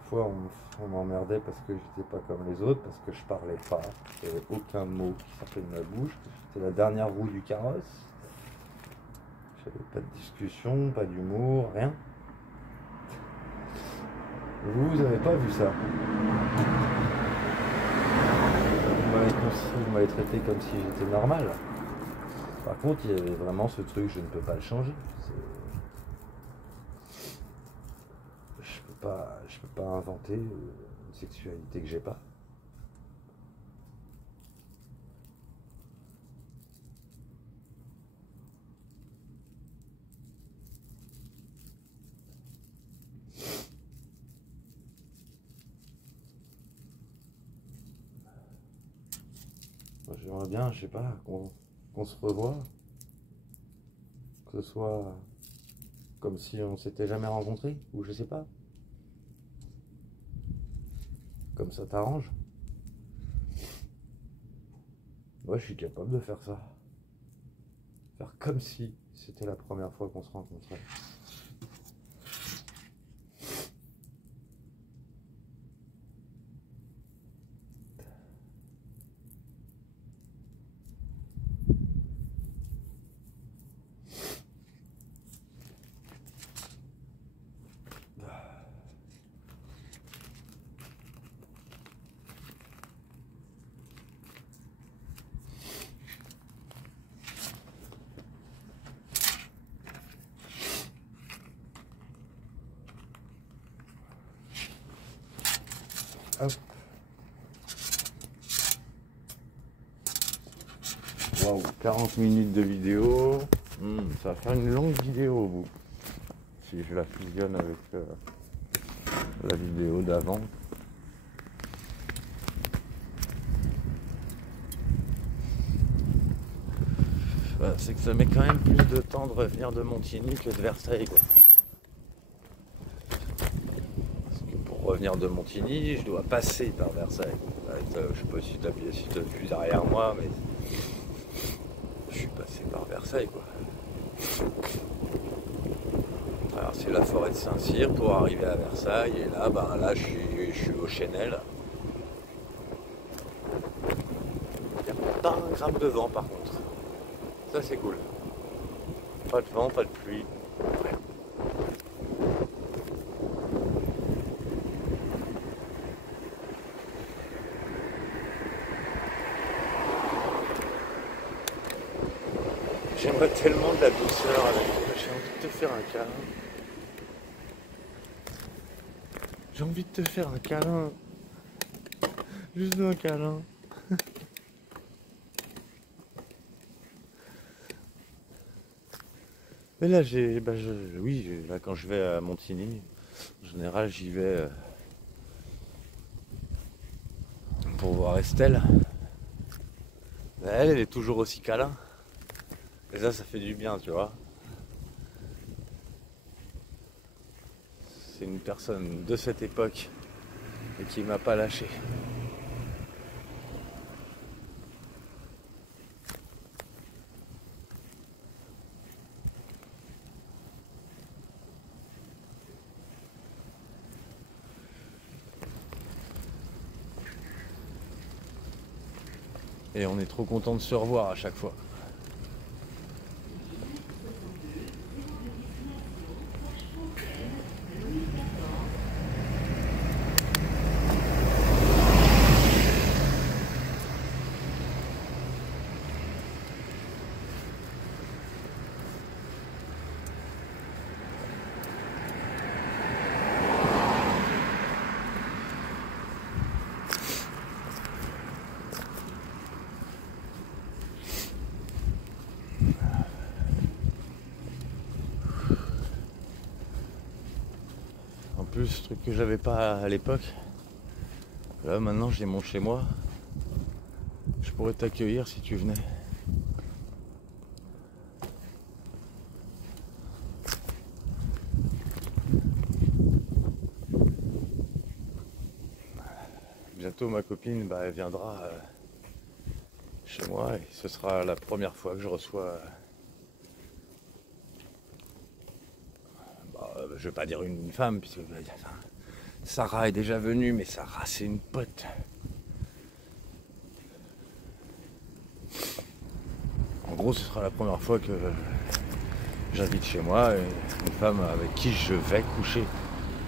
Fois on m'emmerdait parce que j'étais pas comme les autres, parce que je parlais pas, il n'y avait aucun mot qui sortait de ma bouche, j'étais la dernière roue du carrosse, j'avais pas de discussion, pas d'humour, rien. Vous avez pas vu ça. Vous m'avez traité comme si j'étais normal. Par contre, il y avait vraiment ce truc, je ne peux pas le changer. Je peux pas inventer une sexualité que j'ai pas. J'aimerais bien, je sais pas, qu'on se revoie, que ce soit comme si on s'était jamais rencontrés, ou je sais pas. Comme ça t'arrange. Moi, je suis capable de faire ça. Faire comme si c'était la première fois qu'on se rencontrait. Hop. Waouh, 40 minutes de vidéo. Ça va faire une longue vidéo au bout. Si je la fusionne avec la vidéo d'avant. C'est que ça met quand même plus de temps de revenir de Montigny que de Versailles, quoi. Parce que pour revenir de Montigny, je dois passer par Versailles. Je sais pas si tu appuyé si tu es derrière moi, mais je suis passé par Versailles, quoi. Traverser la forêt de Saint-Cyr pour arriver à Versailles, et là, je suis au Chesnel. Il n'y a pas un gramme de vent par contre. Ça c'est cool. Pas de vent, pas de pluie. Ouais. J'aimerais tellement de la douceur avec toi. J'ai envie de te faire un câlin. J'ai envie de te faire un câlin. Juste un câlin. Mais là, là, quand je vais à Montigny, en général, j'y vais pour voir Estelle. Mais elle est toujours aussi câlin. Et ça fait du bien, tu vois. C'est une personne de cette époque et qui m'a pas lâché. Et on est trop content de se revoir à chaque fois. En plus, ce truc que j'avais pas à l'époque, là maintenant j'ai mon chez moi. Je pourrais t'accueillir si tu venais. Bientôt ma copine elle viendra chez moi et ce sera la première fois que je reçois. Je vais pas dire une femme, puisque Sarah est déjà venue, mais Sarah c'est une pote. En gros, ce sera la première fois que j'invite chez moi une femme avec qui je vais coucher.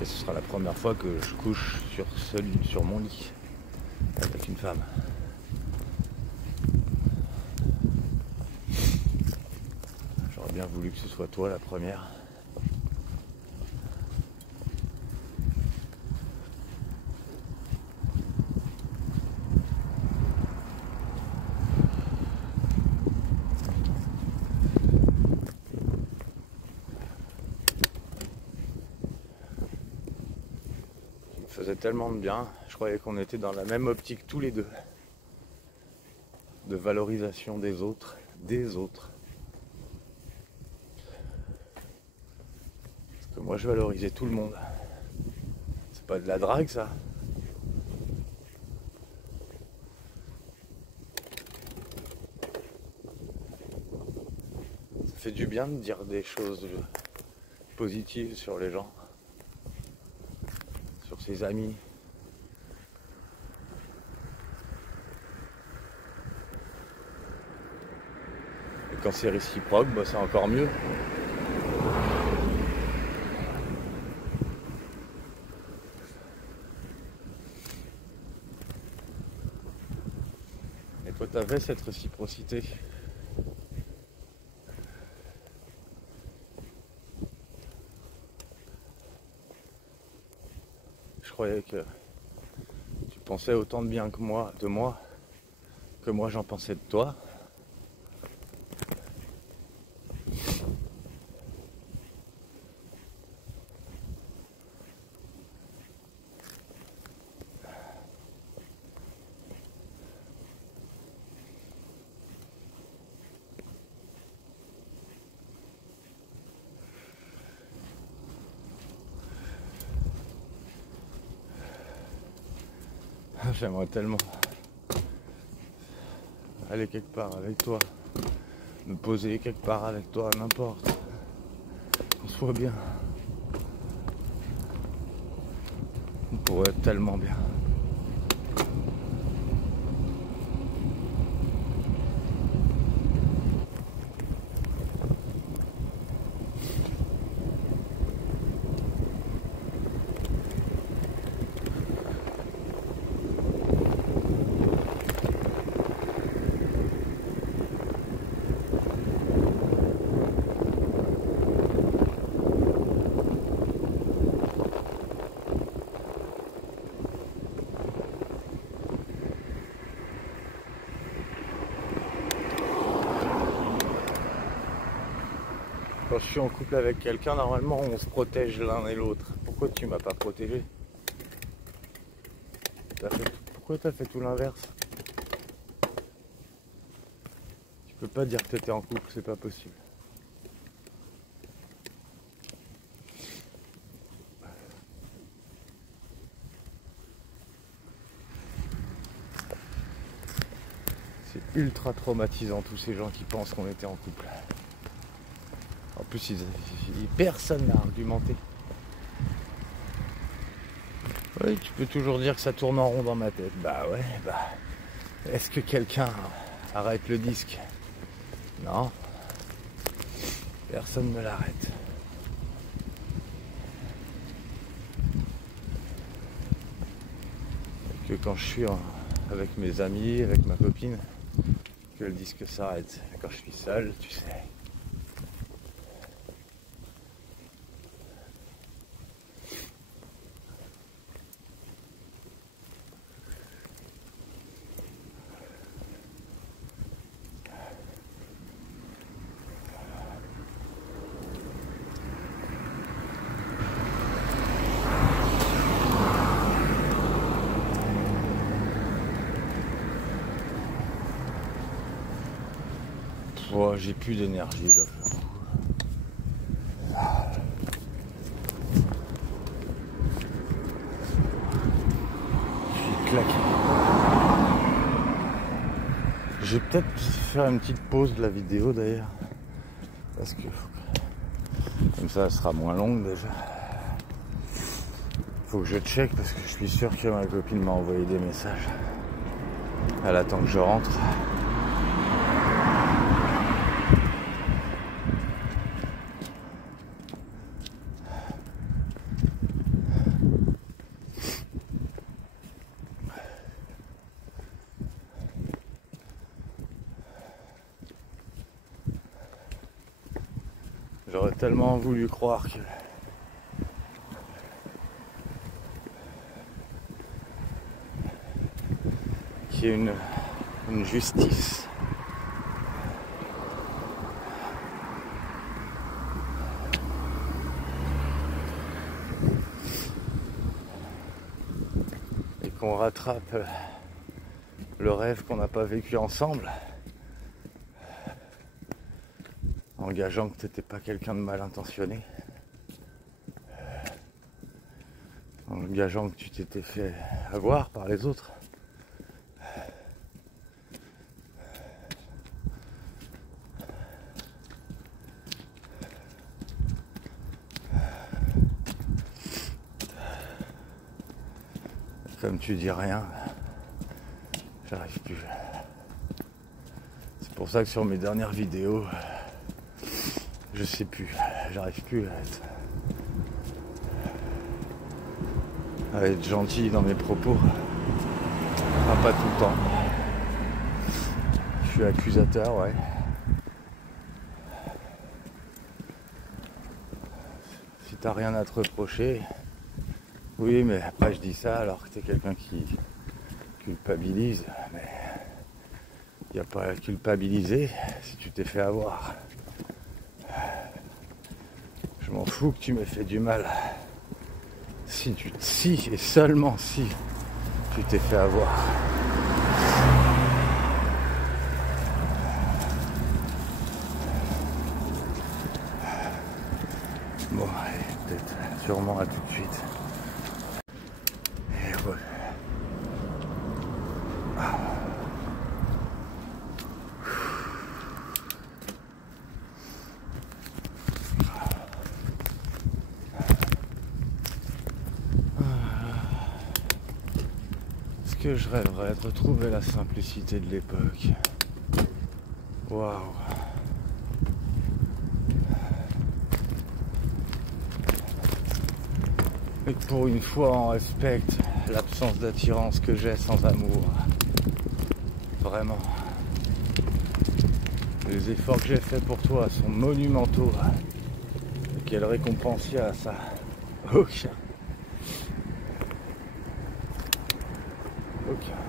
Et ce sera la première fois que je couche sur mon lit avec une femme. J'aurais bien voulu que ce soit toi la première. Ça faisait tellement de bien, je croyais qu'on était dans la même optique tous les deux. De valorisation des autres. Parce que moi je valorisais tout le monde. C'est pas de la drague ça. Ça fait du bien de dire des choses positives sur les gens. Sur ses amis. Et quand c'est réciproque, c'est encore mieux. Et toi, t'avais cette réciprocité. Je croyais que pensais autant de bien que moi, que moi j'en pensais de toi. J'aimerais tellement aller quelque part avec toi, me poser quelque part avec toi, n'importe, qu'on soit bien. On pourrait être tellement bien. Quand je suis en couple avec quelqu'un, normalement on se protège l'un et l'autre. Pourquoi tu m'as pas protégé? Pourquoi t'as fait tout l'inverse? Tu peux pas dire que t'étais en couple, c'est pas possible. C'est ultra traumatisant tous ces gens qui pensent qu'on était en couple. En plus, personne n'a argumenté. Oui, tu peux toujours dire que ça tourne en rond dans ma tête. Bah ouais, bah. Est-ce que quelqu'un arrête le disque? Non. Personne ne l'arrête. Que quand je suis avec mes amis, avec ma copine, que le disque s'arrête. Quand je suis seul, tu sais. Oh, j'ai plus d'énergie là. Je suis claqué. Je vais peut-être faire une petite pause de la vidéo d'ailleurs. Parce que comme ça elle sera moins longue déjà. Faut que je check parce que je suis sûr que ma copine m'a envoyé des messages. Elle attend que je rentre. J'aurais tellement voulu croire qu'il y ait une justice. Et qu'on rattrape le rêve qu'on n'a pas vécu ensemble. En gageant que tu n'étais pas quelqu'un de mal intentionné. En gageant que tu t'étais fait avoir par les autres. Comme tu dis rien, j'arrive plus. C'est pour ça que sur mes dernières vidéos, je sais plus, j'arrive plus à être gentil dans mes propos. Enfin, pas tout le temps. Je suis accusateur, ouais. Si t'as rien à te reprocher, oui, mais après je dis ça alors que t'es quelqu'un qui culpabilise, mais il n'y a pas à culpabiliser si tu t'es fait avoir. Je m'en fous que tu m'aies fait du mal. Si et seulement si tu t'es fait avoir. Bon, allez, peut-être, sûrement à tout de suite. Et voilà. Est-ce que je rêverais de retrouver la simplicité de l'époque? Waouh! Et que pour une fois on respecte l'absence d'attirance que j'ai sans amour. Vraiment. Les efforts que j'ai faits pour toi sont monumentaux. Et quelle récompense il y a à ça? Aucun. Aucun.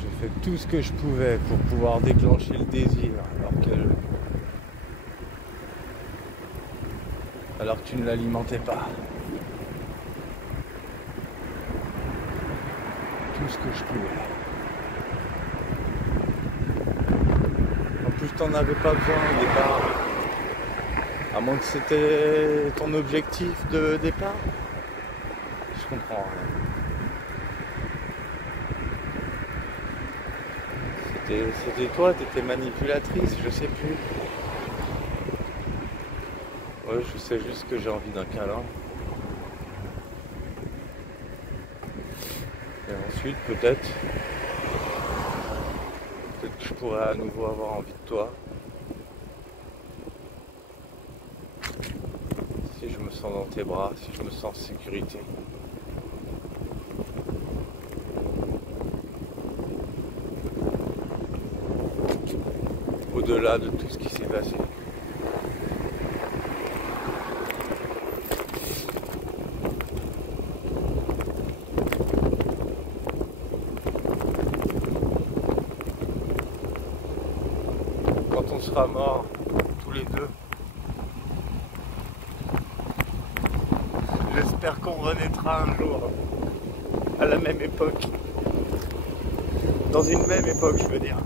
J'ai fait tout ce que je pouvais pour pouvoir déclencher le désir, alors que tu ne l'alimentais pas. Tout ce que je pouvais. En plus, t'en avais pas besoin au départ. À moins que c'était ton objectif de départ. Je comprends rien. C'était toi, t'étais manipulatrice, je sais plus. Ouais, je sais juste que j'ai envie d'un câlin. Et ensuite, peut-être que je pourrais à nouveau avoir envie de toi. Si je me sens dans tes bras, si je me sens en sécurité. Au-delà de tout ce qui s'est passé. Quand on sera morts, tous les deux, j'espère qu'on renaîtra un jour, à la même époque. Dans une même époque, je veux dire.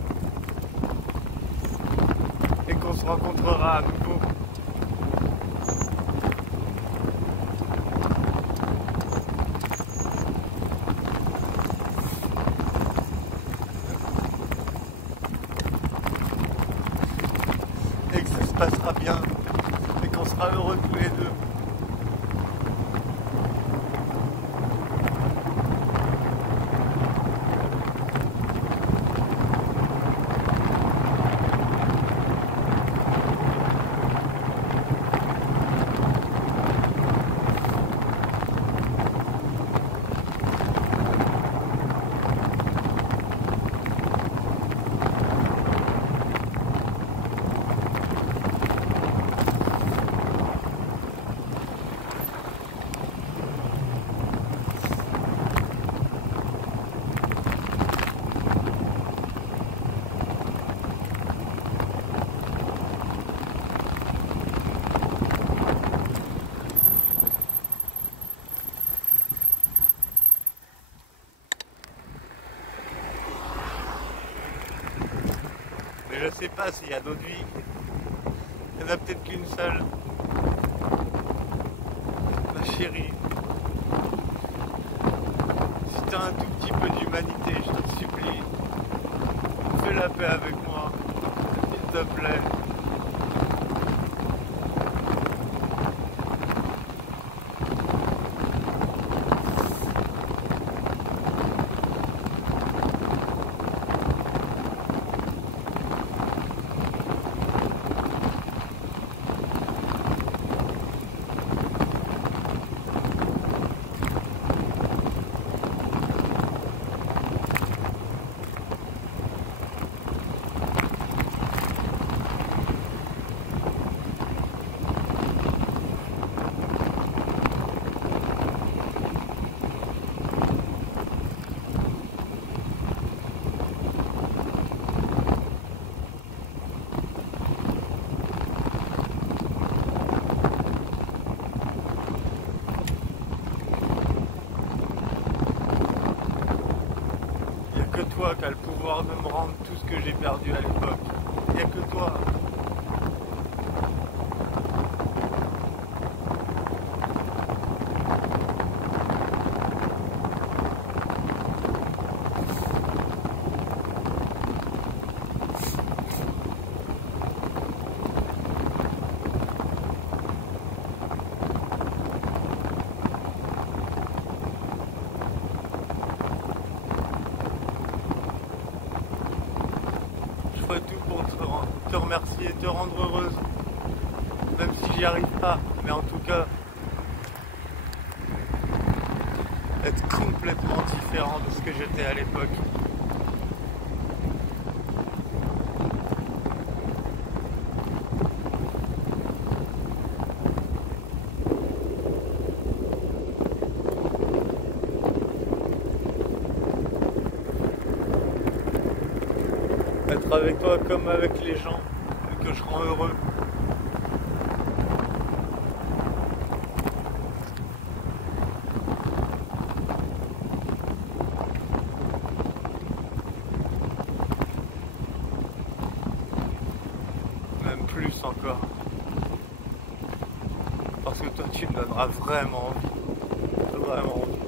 Et qu'on se rencontrera à nouveau. Et que ça se passera bien. Et qu'on sera heureux tous les deux. Mais je sais pas s'il y a d'autres vies. Il n'y en a peut-être qu'une seule. Ma chérie. Si t'as un tout petit peu d'humanité, je te supplie, fais la paix avec moi, s'il te plaît. toi qui as le pouvoir de me rendre tout ce que j'ai perdu à l'époque. Il n'y a que toi. Je ferai tout pour te remercier, te rendre heureuse. Même si j'y arrive pas, mais en tout cas, être complètement différent de ce que j'étais à l'époque. Être avec toi comme avec les gens que je rends heureux. Même plus encore. Parce que toi tu me donneras vraiment envie. Vraiment envie.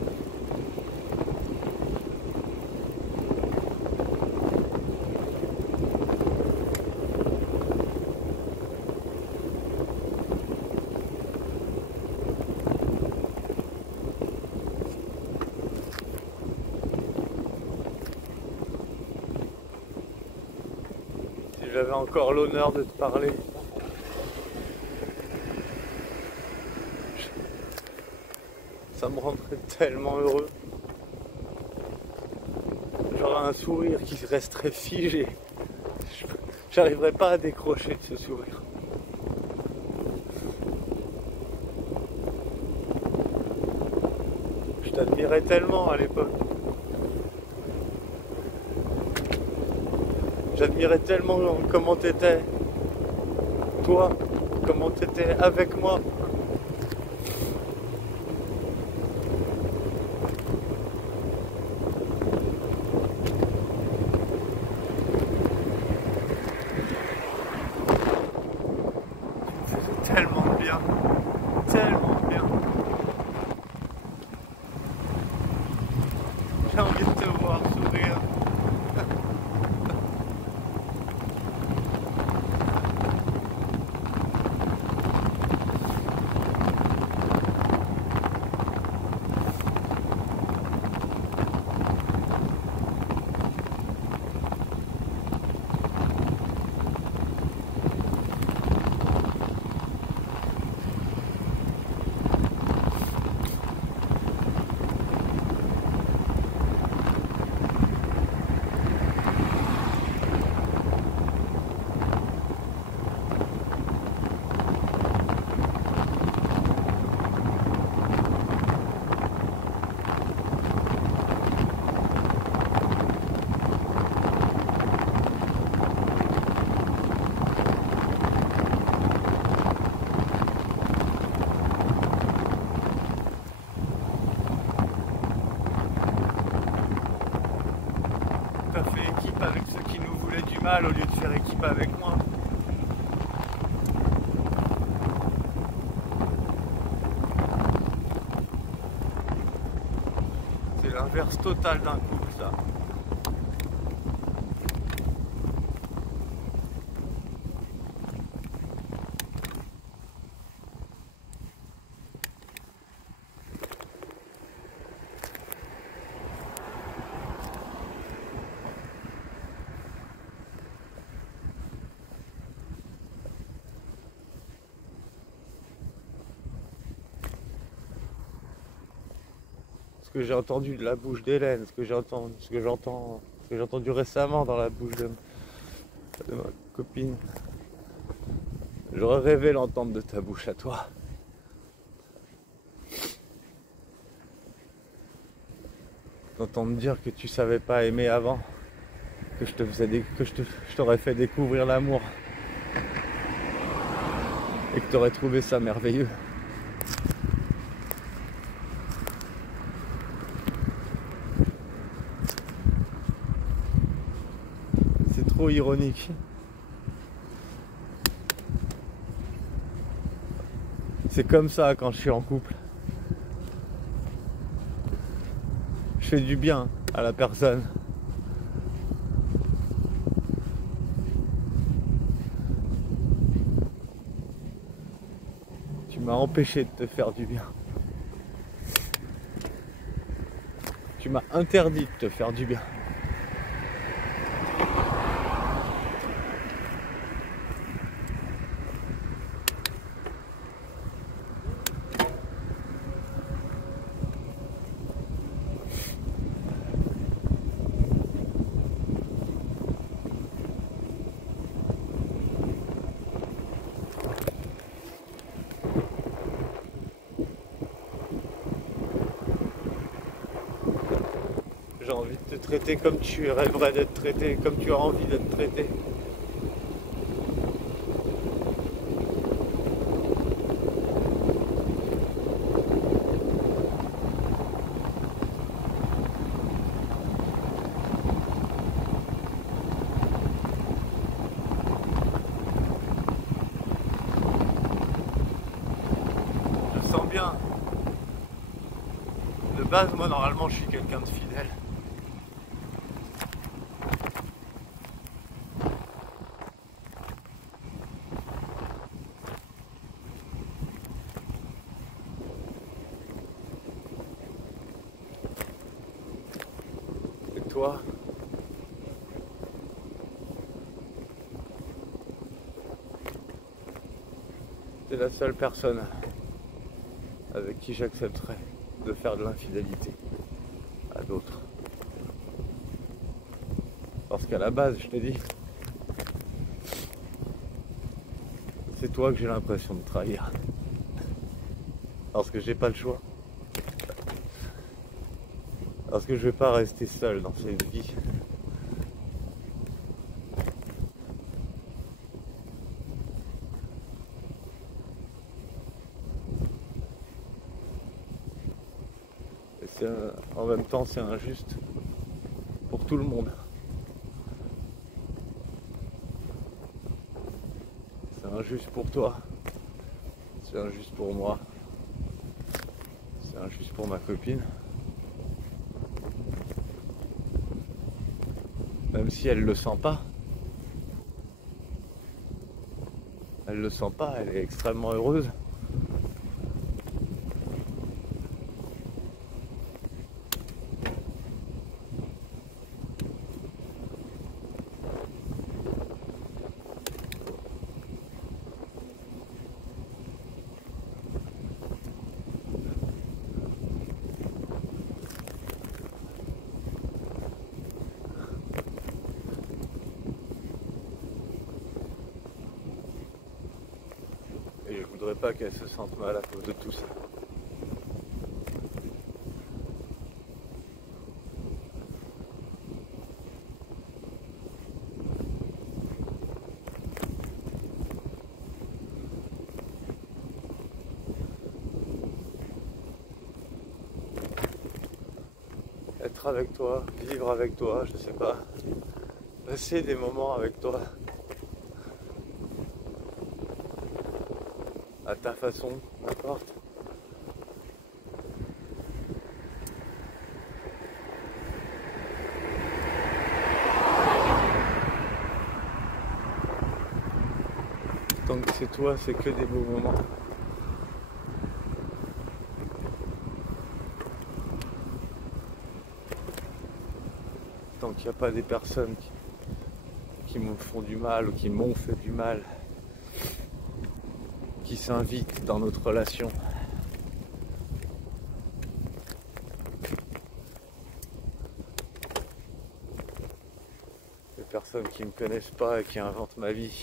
Si j'avais encore l'honneur de te parler. Ça me rendrait tellement heureux. J'aurais un sourire qui resterait figé. J'arriverais pas à décrocher de ce sourire. Je t'admirais tellement à l'époque. J'admirais tellement comment t'étais. Toi, comment t'étais avec moi. Tu me faisais tellement de bien. Tellement de bien. J'ai envie de te voir sourire. T'as fait équipe avec ceux qui nous voulaient du mal au lieu de faire équipe avec moi. C'est l'inverse total d'un couple, ça. Ce que j'ai entendu de la bouche d'Hélène, ce que j'ai entendu récemment dans la bouche de ma copine. J'aurais rêvé l'entendre de ta bouche à toi. D'entendre dire que tu savais pas aimer avant, que je t'aurais fait découvrir l'amour et que tu aurais trouvé ça merveilleux. trop ironique. C'est comme ça quand je suis en couple. Je fais du bien à la personne. Tu m'as empêché de te faire du bien. Tu m'as interdit de te faire du bien. J'ai envie de te traiter comme tu rêverais d'être traité, comme tu as envie d'être traité. Je sens bien. De base, moi, normalement, je suis quelqu'un de fidèle. Et toi, t'es la seule personne avec qui j'accepterais de faire de l'infidélité à d'autres. Parce qu'à la base, je te dis, c'est toi que j'ai l'impression de trahir. Parce que j'ai pas le choix. Parce que je vais pas rester seul dans cette vie. Et en même temps, c'est injuste pour tout le monde. C'est injuste pour toi. C'est injuste pour moi. C'est injuste pour ma copine. Même si elle le sent pas. Elle le sent pas, elle est extrêmement heureuse. Et je voudrais pas qu'elle se sente mal à cause de tout ça. Être avec toi, vivre avec toi, je sais pas. Passer des moments avec toi. À ta façon, n'importe. Tant que c'est toi, c'est que des beaux moments. Tant qu'il n'y a pas des personnes qui me font du mal ou qui m'ont fait du mal, qui s'invitent dans notre relation. Des personnes qui ne me connaissent pas et qui inventent ma vie.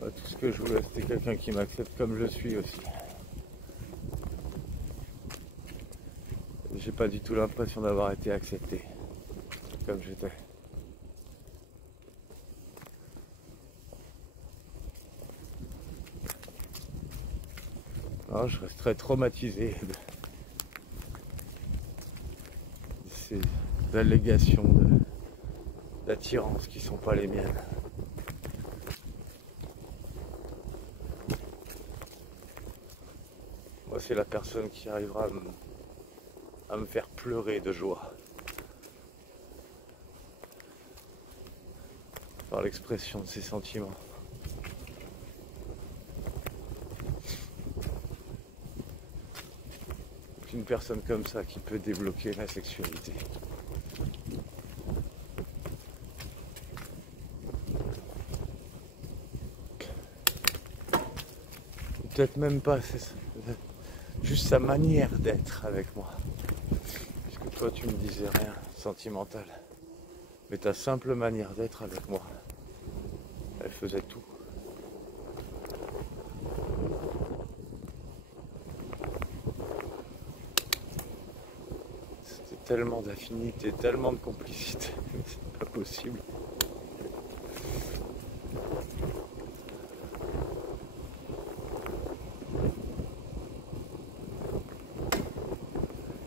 Ouais, tout ce que je voulais, c'était quelqu'un qui m'accepte comme je suis aussi. J'ai pas du tout l'impression d'avoir été accepté comme j'étais. pas, je resterai traumatisé de ces allégations d'attirance qui sont pas les miennes. Moi, c'est la personne qui arrivera à me faire pleurer de joie par l'expression de ses sentiments. Une personne comme ça qui peut débloquer la sexualité. Peut-être même pas, c'est juste sa manière d'être avec moi. Puisque toi tu me disais rien sentimental. Mais ta simple manière d'être avec moi, elle faisait tout. C'était tellement d'affinité, tellement de complicité, c'est pas possible.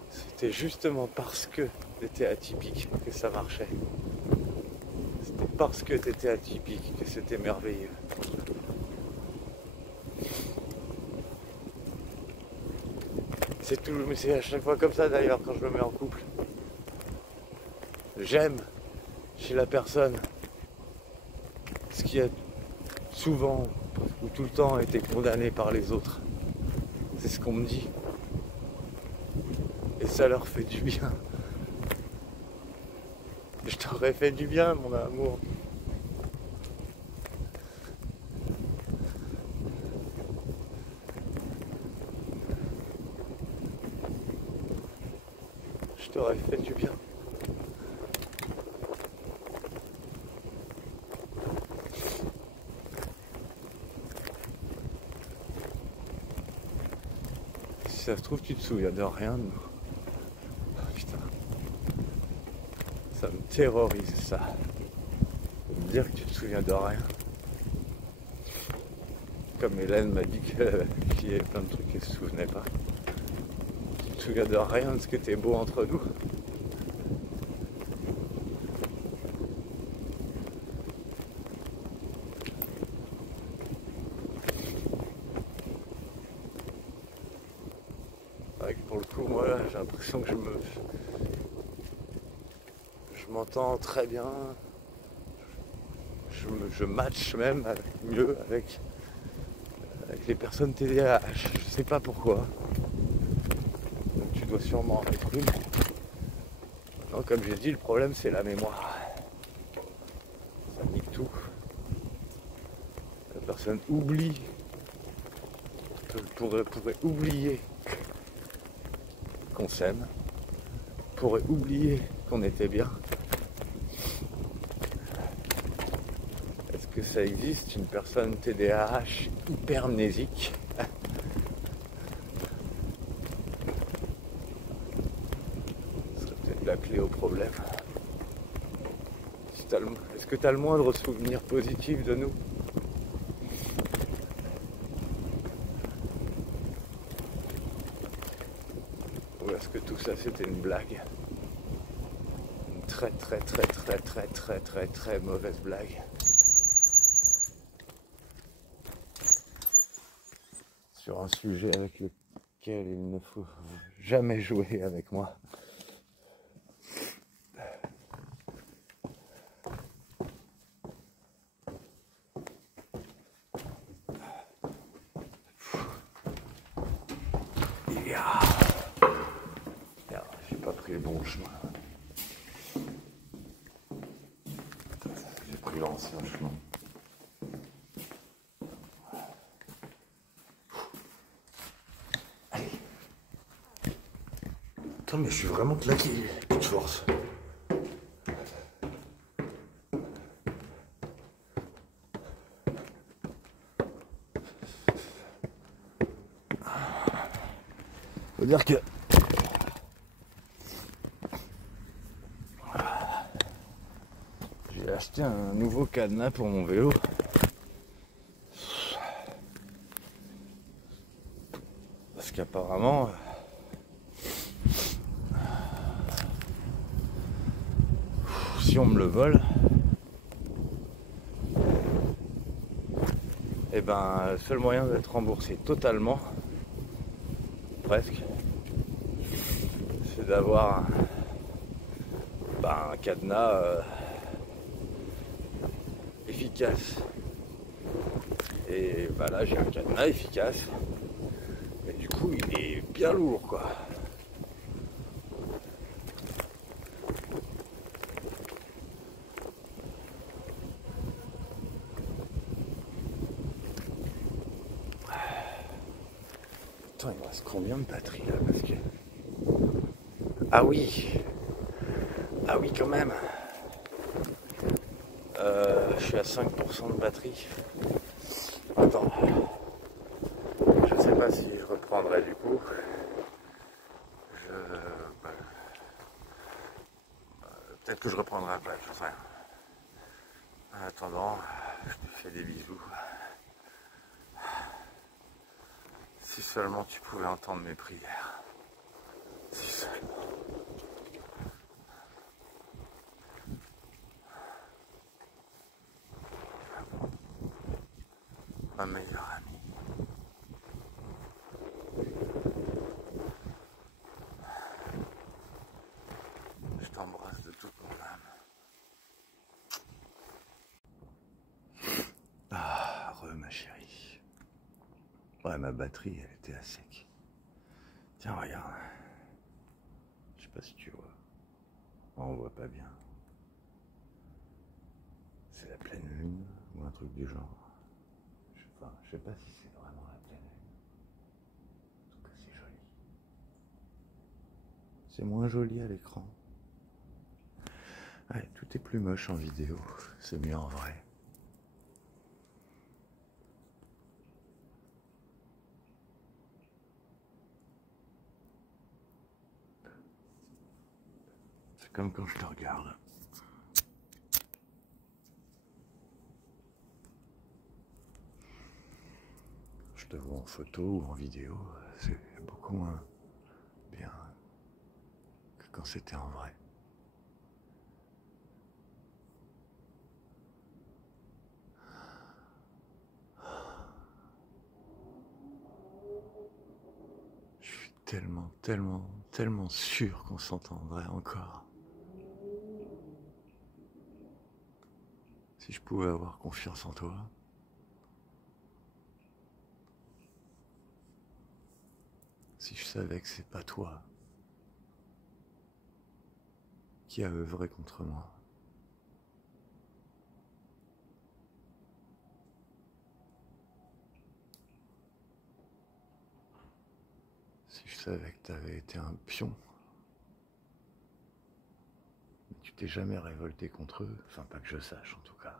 C'était justement parce que t'étais atypique que ça marchait. C'était parce que t'étais atypique que c'était merveilleux. C'est tout, mais c'est à chaque fois comme ça d'ailleurs quand je me mets en couple. J'aime chez la personne ce qui a souvent ou tout le temps été condamné par les autres. C'est ce qu'on me dit. Et ça leur fait du bien. Je t'aurais fait du bien, mon amour. Je t'aurais fait du bien. Si ça se trouve, tu te souviens de rien de nous. Putain. Ça me terrorise, ça. De me dire que tu te souviens de rien. Comme Hélène m'a dit qu'il y avait plein de trucs qu'elle se souvenait pas. Tu te souviens de rien de ce qui était beau entre nous. Pour le coup, moi, j'ai l'impression que je m'entends très bien. Je match même mieux avec les personnes TDAH. Je sais pas pourquoi. Donc tu dois sûrement en être une. Non, comme j'ai dit, le problème c'est la mémoire. Ça nique tout. La personne oublie. Pourrait oublier qu'on s'aime, pourrait oublier qu'on était bien. Est-ce que ça existe une personne TDAH hypermnésique? Ce serait peut-être la clé au problème. Est-ce que tu as le moindre souvenir positif de nous? Ou est-ce que tout ça c'était une blague? Une très mauvaise blague. Sur un sujet avec lequel il ne faut jamais jouer avec moi. J'ai pas pris le bon chemin. J'ai pris l'ancien chemin. Allez. Attends, mais je suis vraiment claqué. Plus de force. Faut dire que j'ai acheté un nouveau cadenas pour mon vélo. qu'apparemment si on me le vole, et ben le seul moyen d'être remboursé totalement, presque, c'est d'avoir un cadenas efficace. Et bah là j'ai un cadenas efficace, mais du coup il est bien lourd quoi. Attends, il me reste combien de batterie là parce que... Ah oui, quand même. Je suis à 5% de batterie. Attends, je sais pas si je reprendrai du coup. Bah, peut-être que je reprendrai après, je sais rien. En attendant, je te fais des bisous. Si seulement tu pouvais entendre mes prières. Si seulement. Ma meilleure amie. Je t'embrasse de toute mon âme. Ah, ma chérie. Ouais, ma batterie, elle était à sec. Tiens, regarde. Je sais pas si tu vois. On voit pas bien. C'est la pleine lune ou un truc du genre. Je sais pas si c'est vraiment la pleine lune. En tout cas, c'est joli. C'est moins joli à l'écran. Ouais, tout est plus moche en vidéo. C'est mieux en vrai. C'est comme quand je te regarde. Je te vois en photo ou en vidéo, c'est beaucoup moins bien que quand c'était en vrai. Je suis tellement sûr qu'on s'entendrait encore. Si je pouvais avoir confiance en toi. Si je savais que c'est pas toi qui a œuvré contre moi. Si je savais que t'avais été un pion. Mais tu t'es jamais révolté contre eux. Enfin, pas que je sache en tout cas.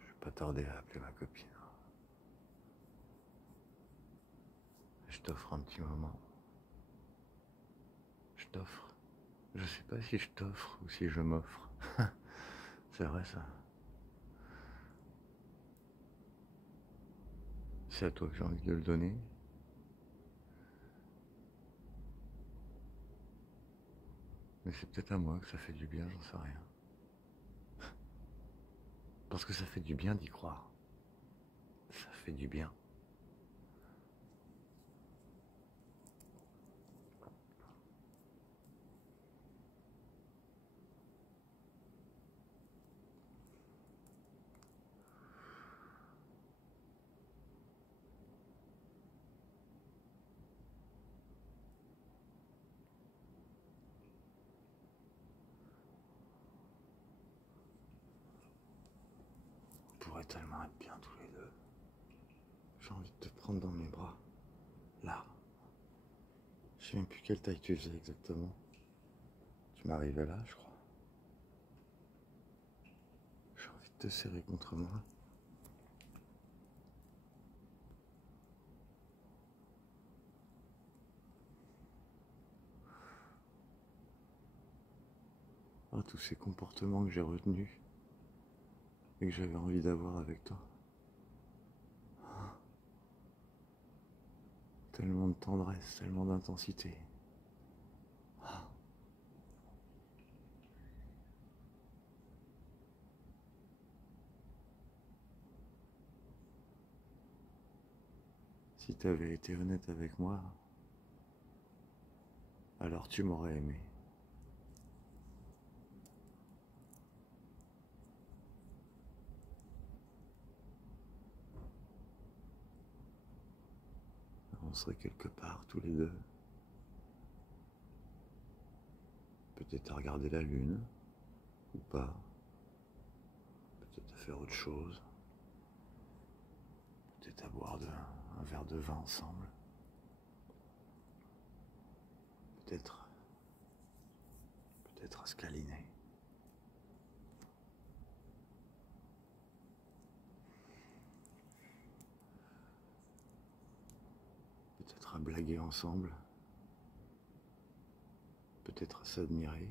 Je vais pas tarder à appeler ma copine. Je t'offre un petit moment. Je t'offre. Je sais pas si je t'offre ou si je m'offre. C'est vrai ça. C'est à toi que j'ai envie de le donner. Mais c'est peut-être à moi que ça fait du bien, j'en sais rien. Parce que ça fait du bien d'y croire. Ça fait du bien. On pourrait tellement être bien tous les deux. J'ai envie de te prendre dans mes bras. Là. Je sais même plus quelle taille tu faisais exactement. Tu m'arrivais là, je crois. J'ai envie de te serrer contre moi. Oh, tous ces comportements que j'ai retenus et que j'avais envie d'avoir avec toi. Tellement de tendresse, tellement d'intensité. Si tu avais été honnête avec moi, alors tu m'aurais aimé. On serait quelque part tous les deux. Peut-être à regarder la lune, ou pas. Peut-être à faire autre chose. Peut-être à boire un verre de vin ensemble. Peut-être à se câliner. Peut-être à blaguer ensemble. Peut-être à s'admirer.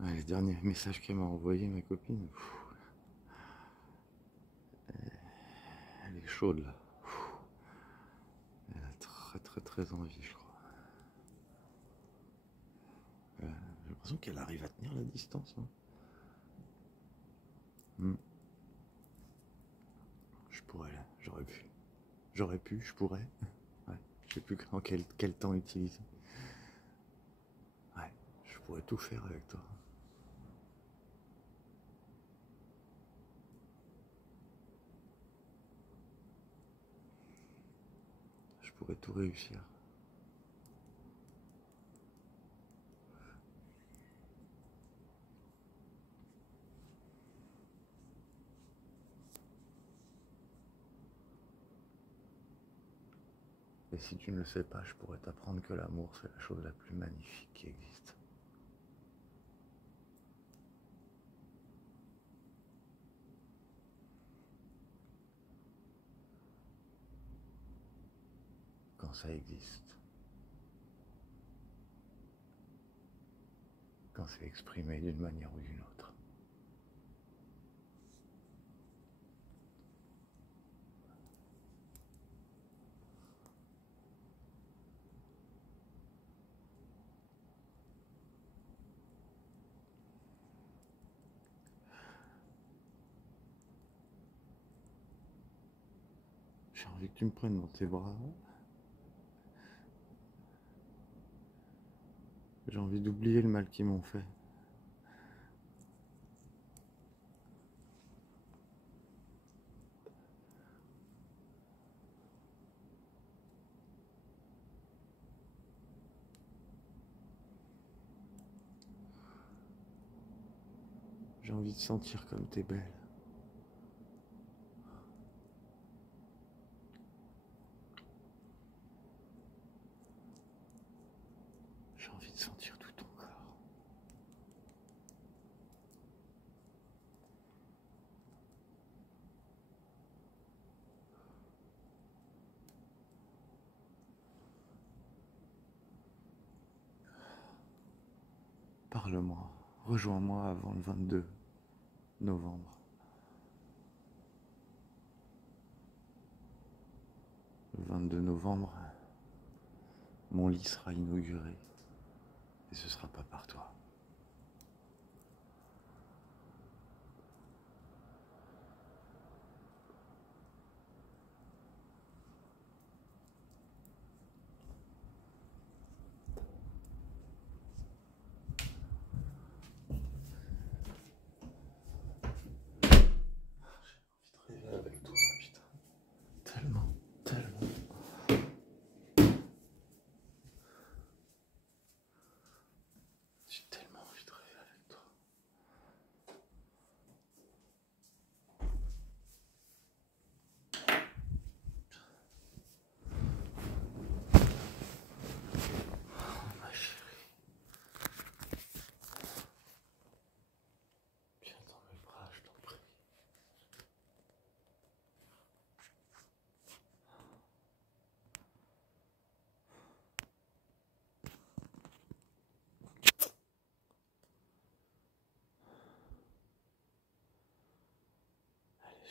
Ouais, le dernier message qu'elle m'a envoyé, ma copine, elle est chaude là. Elle a très envie, je crois. J'ai l'impression qu'elle arrive à tenir la distance. Hein. Je pourrais, j'aurais pu, je pourrais. Ouais, je sais plus en quel temps utiliser. Ouais, je pourrais tout faire avec toi. Je pourrais tout réussir. Et si tu ne le sais pas, je pourrais t'apprendre que l'amour, c'est la chose la plus magnifique qui existe. Quand ça existe. Quand c'est exprimé d'une manière ou d'une autre. J'ai envie que tu me prennes dans tes bras. J'ai envie d'oublier le mal qu'ils m'ont fait. J'ai envie de sentir comme t'es belle. J'ai envie de sentir tout ton corps. Parle-moi, rejoins-moi avant le 22 novembre. Le 22 novembre, mon lit sera inauguré et ce sera pas par toi. J'ai envie de rêver avec toi, putain. Tellement. J'ai tellement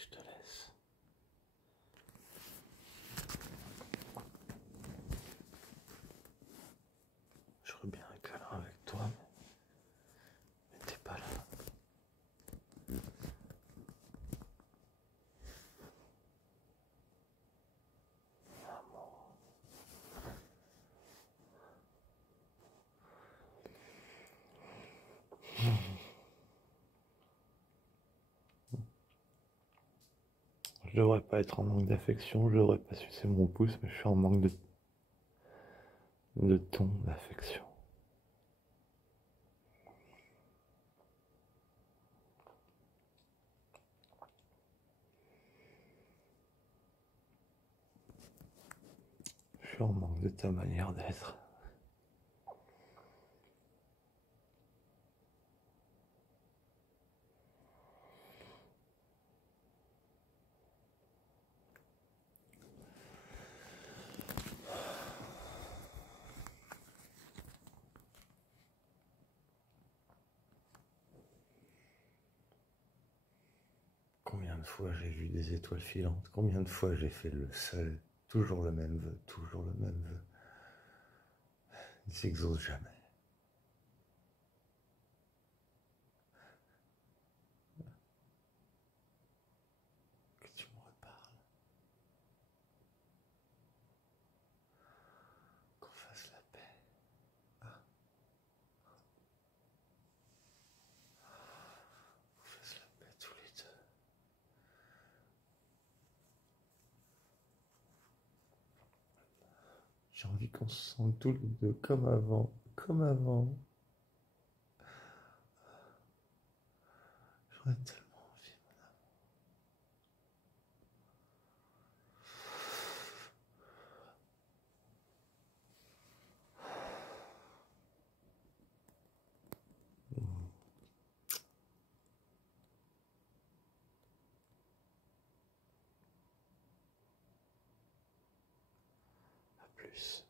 je te laisse. J'aurais bien un câlin avec toi, mais t'es pas là. Je devrais pas être en manque d'affection, je devrais pas sucer mon pouce, mais je suis en manque de ton d'affection. Je suis en manque de ta manière d'être. Combien de fois j'ai vu des étoiles filantes, combien de fois j'ai fait le seul, toujours le même vœu, toujours le même vœu. Il s'exauce jamais. Que tu me reparles. Qu'on fasse la paix. Qu'on fasse la paix tous les deux. J'ai envie qu'on se sente tous les deux comme avant, comme avant. J'en ai tellement envie, mon amour. À plus.